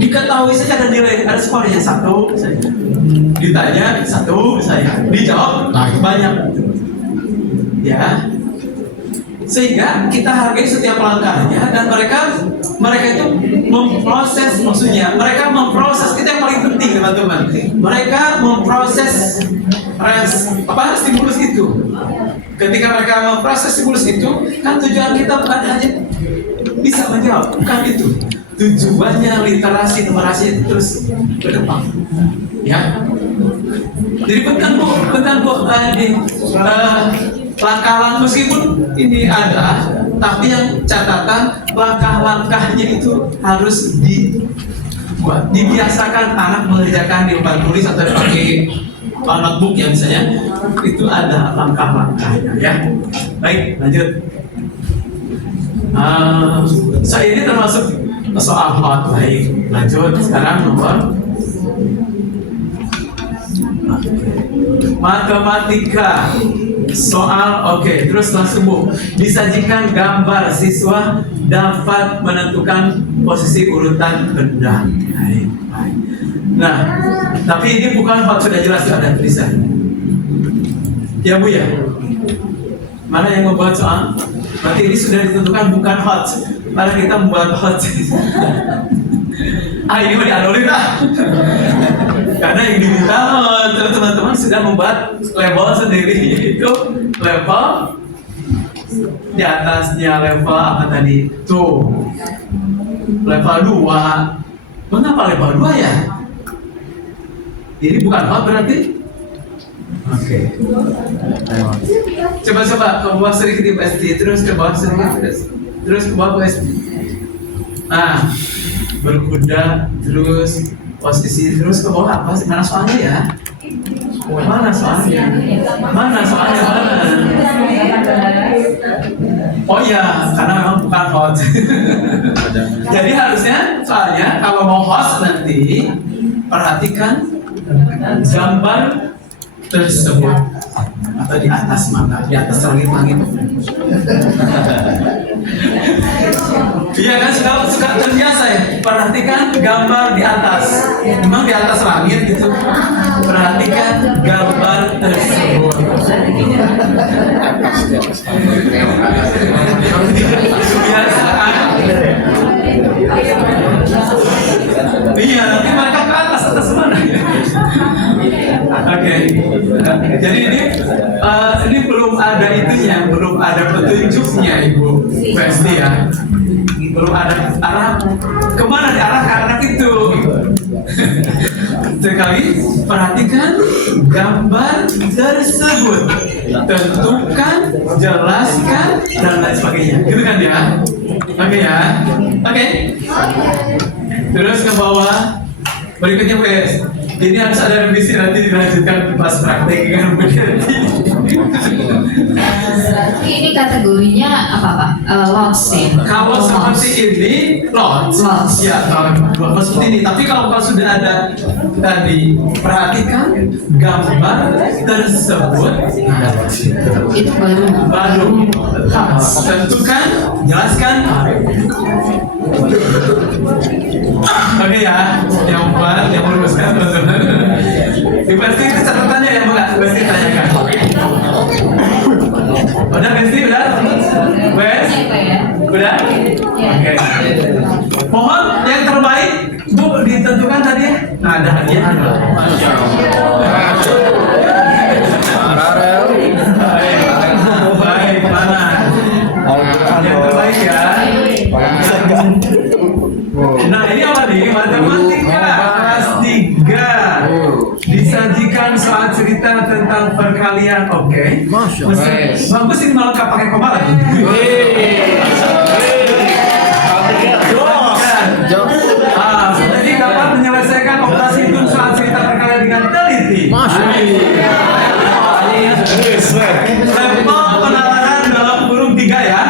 diketahui saja ada nilai, ada skornya 1 saja. Ditanya 1 saya, dijawab banyak. Ya, sehingga kita hargai setiap langkahnya dan mereka itu memproses, maksudnya mereka memproses, itu yang paling penting teman-teman, mereka memproses stimulus itu. Ketika mereka memproses stimulus itu, kan tujuan kita bukan hanya bisa menjawab, bukan itu tujuannya. Literasi numerasi itu terus ke depan, ya. Jadi benar bu langkah-langkah, meskipun ini ada, tapi yang catatan langkah-langkahnya itu harus dibiasakan anak mengerjakan di depan tulis atau pakai notebook ya misalnya, itu ada langkah-langkahnya ya. Baik, lanjut. Saya ini termasuk soal hot. Baik, lanjut. Sekarang nomor matematika. Soal oke, terus langsung bu. Disajikan gambar, siswa dapat menentukan posisi urutan benda. Baik, baik. Nah, tapi ini bukan hot, sudah jelas ada tulisan. Ya bu ya. Mana yang membuat soal? Berarti ini sudah ditentukan bukan hot. Karena kita membuat hot. Ini mau dianulir lah. Karena yang diminta teman-teman sudah membuat label sendiri, yaitu level di atasnya level apa tadi? Tuh, level 2. Mengapa level 2 ya? Ini bukan hot berarti? Oke. Coba ke bawah sedikit di PSD, terus ke bawah sedikit, terus ke bawah PSD. Nah, berkuda, terus posisi, terus ke bawah apa sih? Mana soalnya ya? Mana soalnya? Mana? Oh iya, karena memang bukan hot. Jadi harusnya soalnya kalau mau host nanti perhatikan gambar tersebut atau di atas mana? Di atas langit-langit. Iya kan, suka terbiasa ya. Perhatikan gambar di atas. Memang di atas langit gitu. Perhatikan gambar tersebut. Iya, nanti mereka ke atas mana? Oke. Jadi ini belum ada itunya, belum ada petunjuknya Ibu Besti ya. Belum ada arah kemana diarah ke anak itu. Sekali perhatikan gambar tersebut, tentukan, jelaskan dan lain sebagainya. Gitu kan ya? Oke ya. Oke. Terus ke bawah. Berikutnya Wes. Ini harus ada revisi nanti dilanjutkan pas praktek kan berarti. Ini kategorinya apa Pak? Lots ya? Kalau seperti ini lots. Ya, kalau seperti ini. Tapi kalau sudah ada tadi perhatikan gambar tersebut, Itu baru. tentukan, jelaskan. Oke ya, yang buat, yang meluruskan teman-teman. Di pasti itu catatannya ya Bu, pasti tanyakan. Udah pasti udah? Wes? Udah? Oke. Mohon yang terbaik Bu ditentukan tadi ya. Nah, ada hadiah. Masya Allah. Baik, mana? Yang terbaik ya. Nah ini apa nih? Matematika kelas 3. Disajikan soal cerita tentang perkalian. Oke. Bagus ini malah gak pakai koma lagi. Jadi dapat menyelesaikan operasi hitung soal cerita perkalian dengan teliti. Level penalaran dalam kurung 3 ya.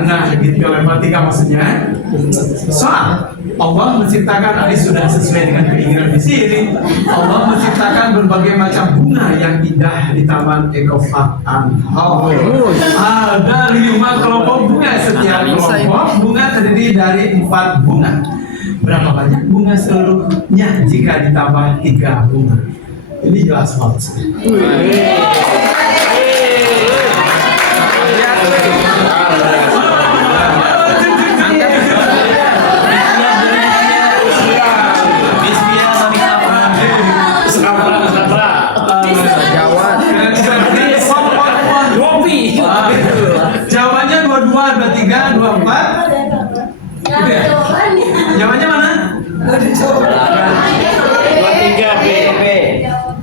Nah, gitu telematika maksudnya. Soal Allah menciptakan, ini sudah sesuai dengan keinginan di sini. Allah menciptakan berbagai macam bunga yang indah di Taman Eko Park Anhal. Ada 5 kelompok bunga, setiap kelompok bunga terdiri dari 4 bunga. Berapa banyak bunga seluruhnya jika ditambah 3 bunga? Ini jelas banget. Jawabannya 22, 23, 24. Gitu ya? Jawabannya mana?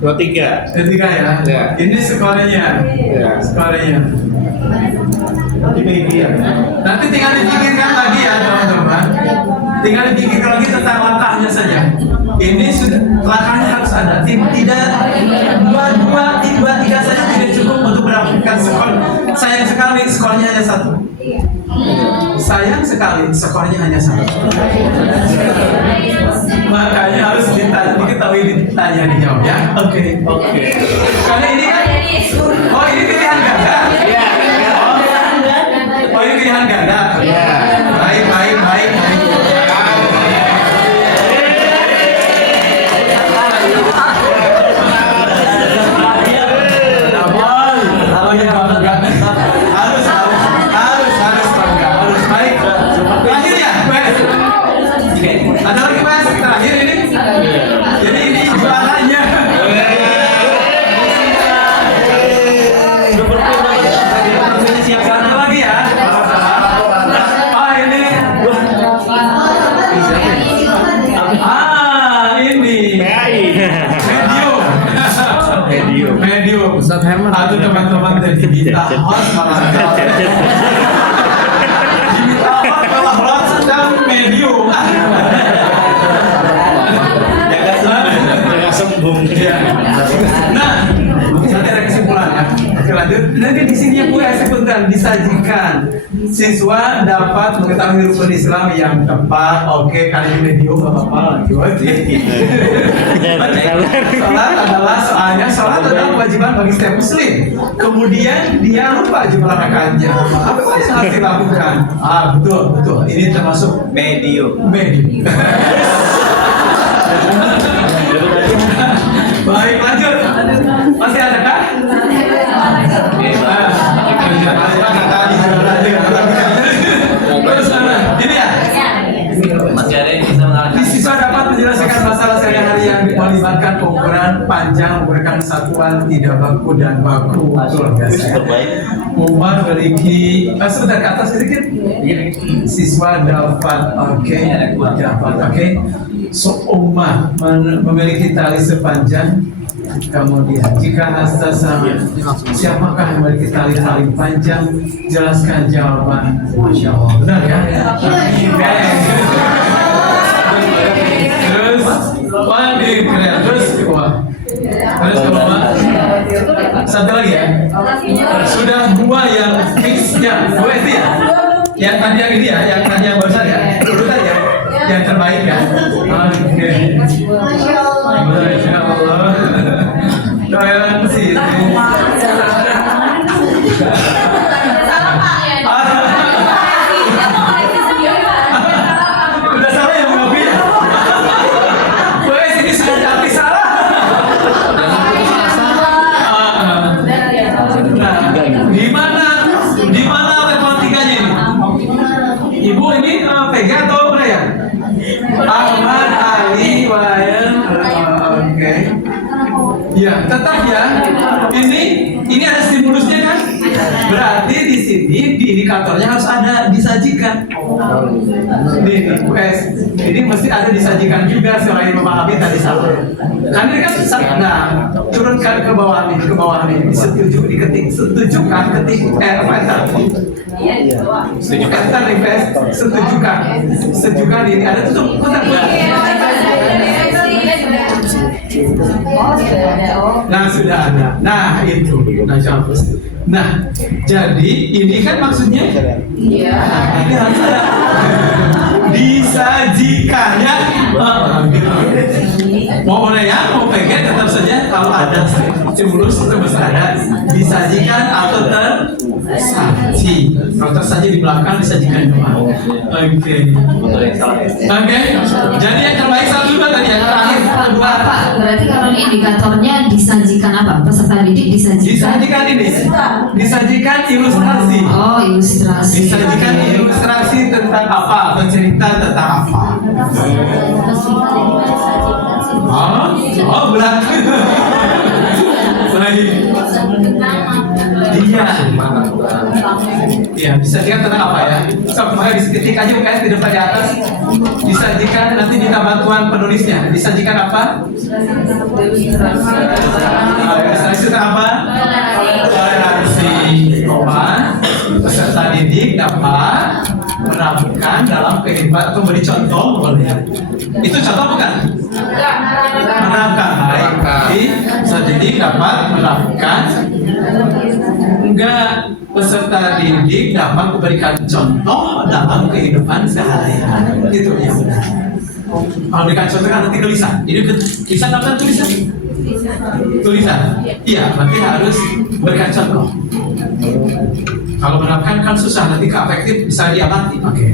23 23 ya? Ini skornya. Skornya. Nanti tinggal dipikirkan lagi ya teman-teman. Tinggal dipikirkan lagi tentang langkahnya saja. Ini sudah langkahnya harus ada. Tidak 2, 3 saja tidak cukup untuk mendapatkan skor. Sayang sekali skornya hanya 1. Sayang sekali skornya hanya 1. Makanya harus diketahui ditanya dijawab ya. Oke. Karena ini kan, oh ini pilihan ganda. Oh ini pilihan ganda. Baik. Harus baik. Lanjut ya, Mas. Ada lagi Mas terakhir ini. Jadi ini juaranya. Siapkan lagi ya. Oh ini. Ini medium. Ustaz Herman. Aduh teman-teman tadi diminta host malah host sedang medium. Jangan sombong. Nah, nanti ada kesimpulannya. Oke lanjut. Nanti di sini yang gue sebutkan disajikan. Siswa dapat mengetahui rukun Islam yang tepat. Oke, kali ini medium nggak apa-apa. Sholat adalah adalah kewajiban bagi setiap muslim. Kemudian dia lupa jumlah rakaatnya. Apa yang harus dilakukan? Betul. Ini termasuk medium. Baik, lanjut. Masih ada kah? Terus ini ya. Masih ada yang bisa mengalami. Siswa dapat menjelaskan masalah sehari-hari yang melibatkan ukuran panjang, menggunakan satuan tidak baku dan baku. Luar biasa. Umar memiliki sebentar ke atas sedikit. Siswa dapat dapat. So Umar memiliki tali sepanjang. Kemudian jika hasta sama, siapakah yang memiliki tali paling panjang? Jelaskan jawaban. Masya Allah. Benar ya? Terus, terus satu lagi ya. Sudah 2 yang fixnya, 2 itu ya. Yang tadi yang ini ya, yang tadi yang barusan ya. Urutan ya. Yang terbaik ya. Oke. Masya Allah. Toleransi. Udah salah yang mengakui ya? Boleh sini sudah jadi salah. Nah, di mana matematikanya ini? Ibu ini PG atau mana ya? Ahmad Ali Wayan. Oke. Ya, tetap ya. Ini ada stimulusnya kan? Berarti di sini di indikatornya harus ada disajikan. Ini mesti ada disajikan juga selain memahami tadi salah. Kan ini kan nah, turunkan ke bawah nih, setuju diketik, setujukan ketik apa itu? Enter request, setujukan ini ada tutup. Nah, sudah ada. Nah, itu. Nah, jadi ini kan maksudnya Iya. ini harus ada disajikannya. Mau ya, mau pengen tetap saja kalau ada stimulus terus ada disajikan atau tersaji. Kalau tersaji di belakang, disajikan di depan. Oke. Jadi yang terbaik satu dua tadi yang terakhir dua. Pak, berarti kalau ini indikatornya disajikan apa? Peserta didik disajikan. Disajikan ini, disajikan ilustrasi. Oh, ilustrasi. Disajikan ilustrasi tentang apa? Bercerita tentang apa? Oh, belakang. Baik. Iya. Iya, disajikan tentang apa ya? Makanya diketik aja bukan di depan di atas. Disajikan nanti minta bantuan penulisnya. Disajikan apa? Ilustrasi tentang apa? Toleransi, peserta didik dapat menerapkan dalam kehidupan atau beri contoh boleh. Itu contoh bukan? Menerapkan. Baik. Jadi peserta didik dapat menerapkan. Enggak, peserta didik dapat memberikan contoh dalam kehidupan sehari-hari. Itu yang benar. Kalau berikan contoh kan nanti tulisan. Ini tulisan apa tulisan? Tulisan. Iya, berarti harus berikan contoh. Kalau menerapkan kan susah, nanti keefektif bisa diamati. Oke.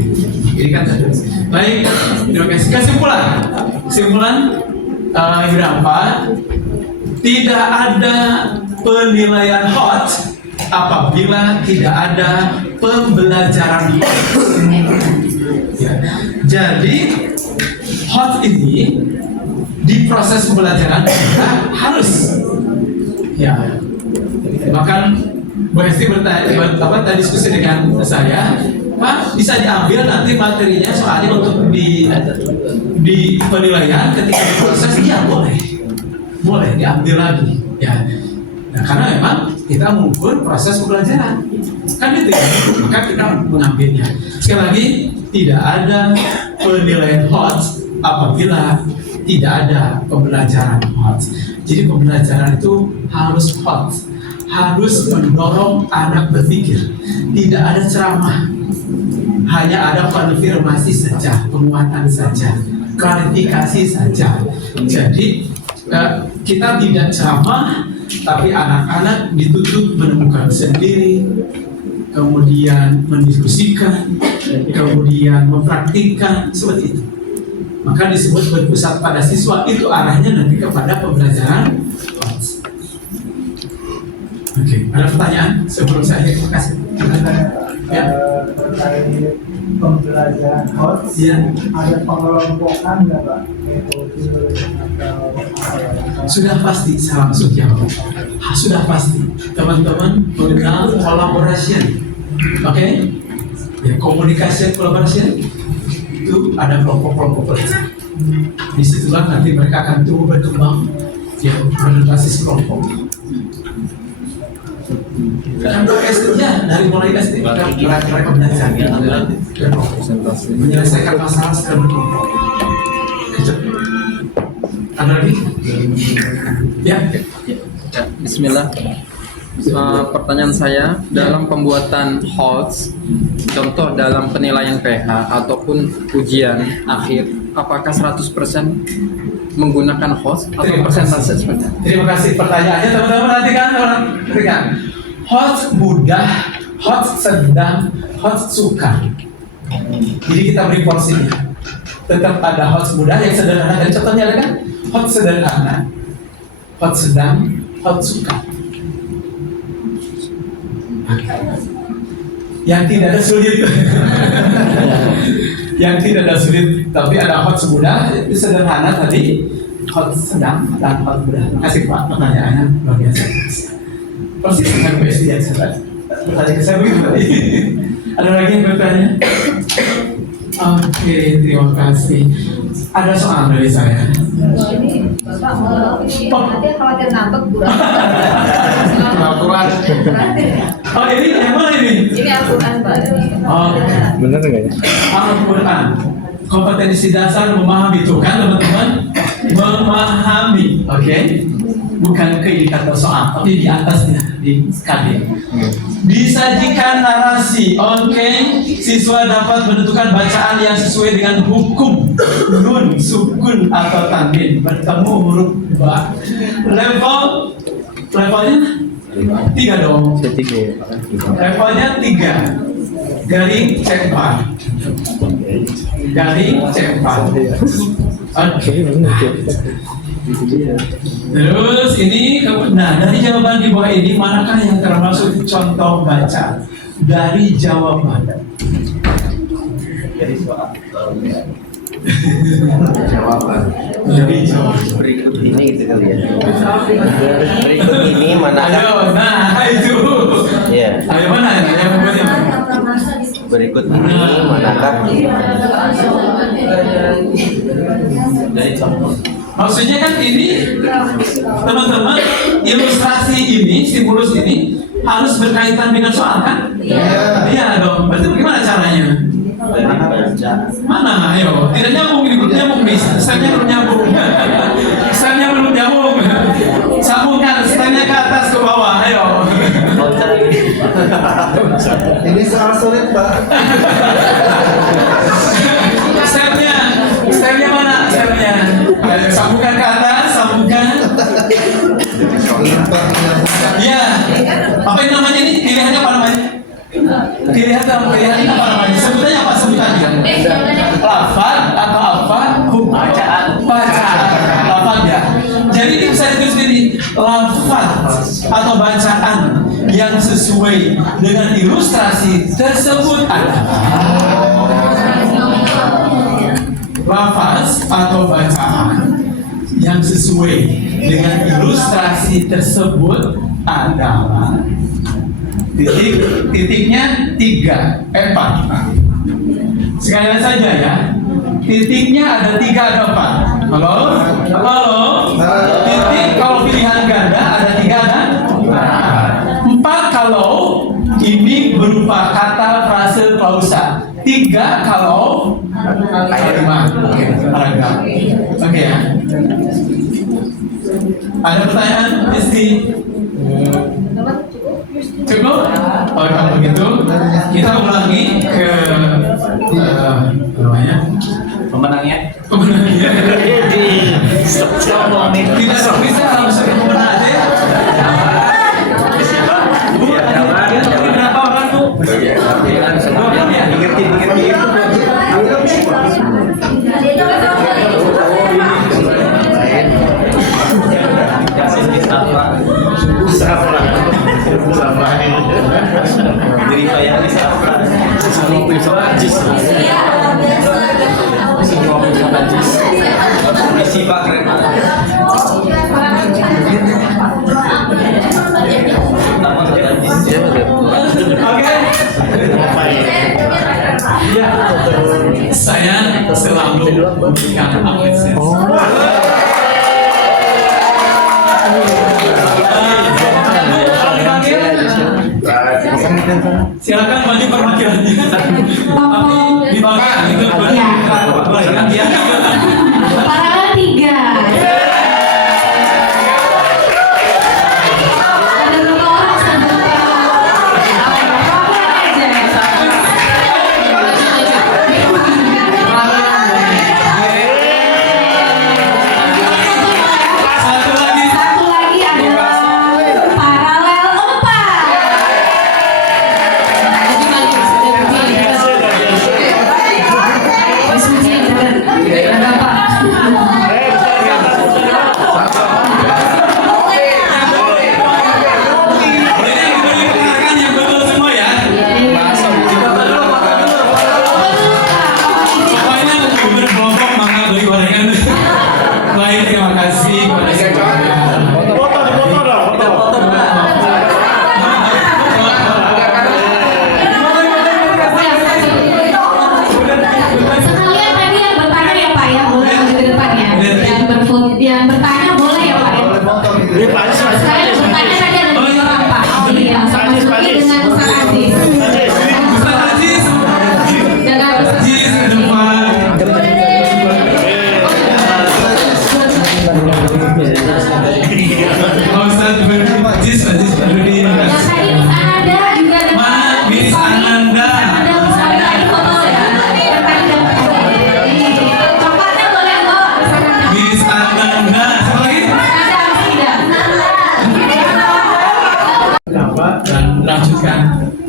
Ini kan tadi. Baik, terima kasih. Kesimpulan berapa? Tidak ada penilaian hot apabila tidak ada pembelajaran hot. Ya. Jadi hot ini di proses pembelajaran kita harus ya. Bahkan Bu Hesti tadi diskusi dengan saya, Pak bisa diambil nanti materinya soalnya untuk di penilaian ketika diproses, ya boleh diambil lagi ya. Nah, karena memang kita mengukur proses pembelajaran kan itu ya, maka kita mengambilnya. Sekali lagi, tidak ada penilaian hot apabila tidak ada pembelajaran hot. Jadi pembelajaran itu harus hot, harus mendorong anak berpikir. Tidak ada ceramah, hanya ada konfirmasi saja, penguatan saja, klarifikasi saja. Jadi kita tidak ceramah, tapi anak-anak dituntut menemukan sendiri, kemudian mendiskusikan, kemudian mempraktikkan, seperti itu. Maka disebut berpusat pada siswa, itu arahnya nanti kepada pembelajaran. Oke, ada pertanyaan sebelum saya kasih? Ya. Terkait pembelajaran HOT, Ya. ada pengelompokan nggak Pak? Metode atau apa? Sudah pasti, saya langsung jawab. Sudah pasti, teman-teman mengenal collaboration, oke? Ya, communication collaboration itu ada kelompok-kelompok belajar. Disitulah nanti mereka akan tumbuh berkembang, ya berbasis kelompok. Kan SD-nya dari mulai SD mereka belajar menyelesaikan masalah secara berkelompok. Ada lagi? Ya. Bismillah. Pertanyaan saya, dalam pembuatan HOTS, contoh dalam penilaian PH ataupun ujian akhir, apakah 100% menggunakan HOTS atau persentase seperti itu? Terima kasih pertanyaannya, teman-teman. Perhatikan. HOTS mudah, HOTS sedang, HOTS suka. Jadi kita beri porsinya. Tetap ada HOTS mudah yang sederhana. Dan contohnya ada kan? HOTS sederhana, HOTS sedang, HOTS suka. Yang tidak ada sulit. Yang tidak ada sulit, tapi ada HOTS mudah, itu sederhana tadi, HOTS sedang dan HOTS mudah. Terima kasih Pak, pertanyaannya luar biasa. Persis dengan BSD yang saya bertanya ke saya begitu tadi. Ada lagi yang bertanya? Oke, terima kasih. Ada soal dari saya. Ini Bapak mau ini nanti khawatir nambah kurang. Laporan. Oh ini yang mana ini? Ini Al-Quran Pak. Oke. Bener nggak ya? Al-Quran. Kompetensi dasar memahami itu kan teman-teman? memahami, oke? Bukan ke indikator soal, tapi di atasnya, di skala. Disajikan narasi, oke? Siswa dapat menentukan bacaan yang sesuai dengan hukum nun, sukun atau tanwin bertemu huruf ba. Levelnya 3 dong. Levelnya 3. Garing cek 4. Garing cek 4. Oke. Terus ini, nah dari jawaban di bawah ini manakah yang termasuk contoh baca dari jawaban? Jawaban. Dari jawaban. Berikut ini gitu kali ya. Berikut ini mana? Ayo, nah itu. Iya. Ayo mana ya? Yang pokoknya. Berikut ini manakah? Dari contoh. Maksudnya kan ini, teman-teman, ilustrasi ini, stimulus ini harus berkaitan dengan soal kan? Iya dong. Berarti bagaimana caranya? Mana? Ayo, tidak nyambung ini, nyambung nih. Stepnya belum nyambung. Stepnya belum nyambung. Sambungkan stepnya ke atas ke bawah. Ayo. Ini soal sulit, Pak. Stepnya mana? Stepnya. Ayo, sambungkan ke atas, sambungkan. Ya. Apa yang namanya ini? Pilihannya apa namanya? Pilihan apa namanya? Sebutannya apa sebutannya? Lafaz atau apa? Bacaan. Lafaz ya. Jadi ini bisa ditulis sendiri. Lafaz atau bacaan yang sesuai dengan ilustrasi tersebut adalah lafaz atau bacaan yang sesuai dengan ilustrasi tersebut adalah titiknya 4. Sekalian saja ya, titiknya ada 3 ada 4. Halo? Titik kalau pilihan ganda ada 3 ada 4 kalau ini berupa kata, frase, klausa. 3 kalau kalimat. Paragraf. Oke ya. Ada pertanyaan, Isti? Cukup? Oh, kalau begitu kita ulangi ke namanya Pemenangnya. Tidak bisa langsung pemenang aja ya. Bu, berapa orang Bu? Jadi saya bisa Misi Pak keren. Oke. Ya, saya selalu memberikan apresiasi. Silakan maju perwakilannya. Tapi di bawah itu perwakilan dia. Paralel 3. Ada berapa orang sebentar? Satu lagi adalah paralel 4.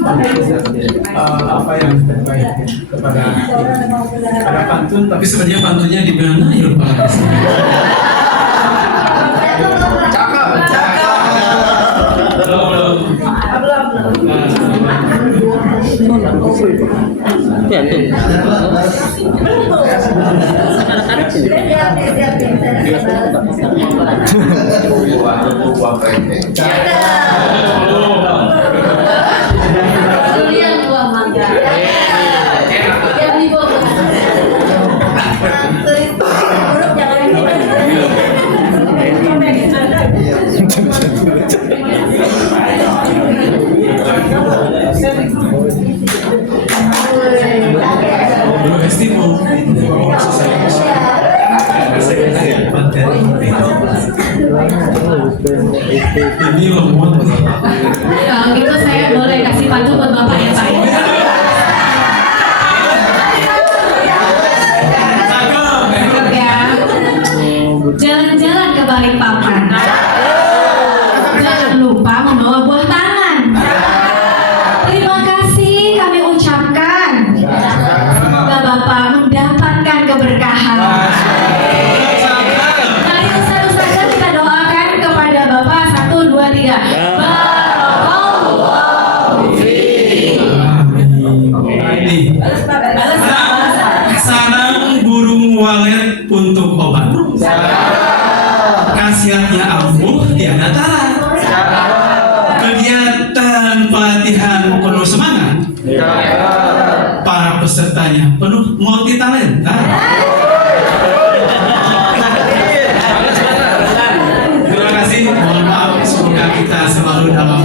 apa yang terbaik kepada ada pantun, tapi sebenarnya pantunnya di mana ya Pak? Cakep. Yang dua mangga. Yang di bawah. Terima kasih mau ini lemot. Kalau gitu saya boleh kasih pantun buat bapak ya Pak. Cakep ya. Jalan-jalan ke Balikpapan. Jangan lupa membawa buah tangan. Terima kasih kami ucapkan. Semoga Bapak mendapatkan keberkahan. Mari ustaz-ustazah kita doakan kepada Bapak 1, 2, 3. Ini sarang burung walet untuk obat. Khasiatnya ampuh tiada tara. Kegiatan pelatihan penuh semangat. Para pesertanya penuh multi talenta. Terima kasih. Mohon maaf, semoga kita selalu dalam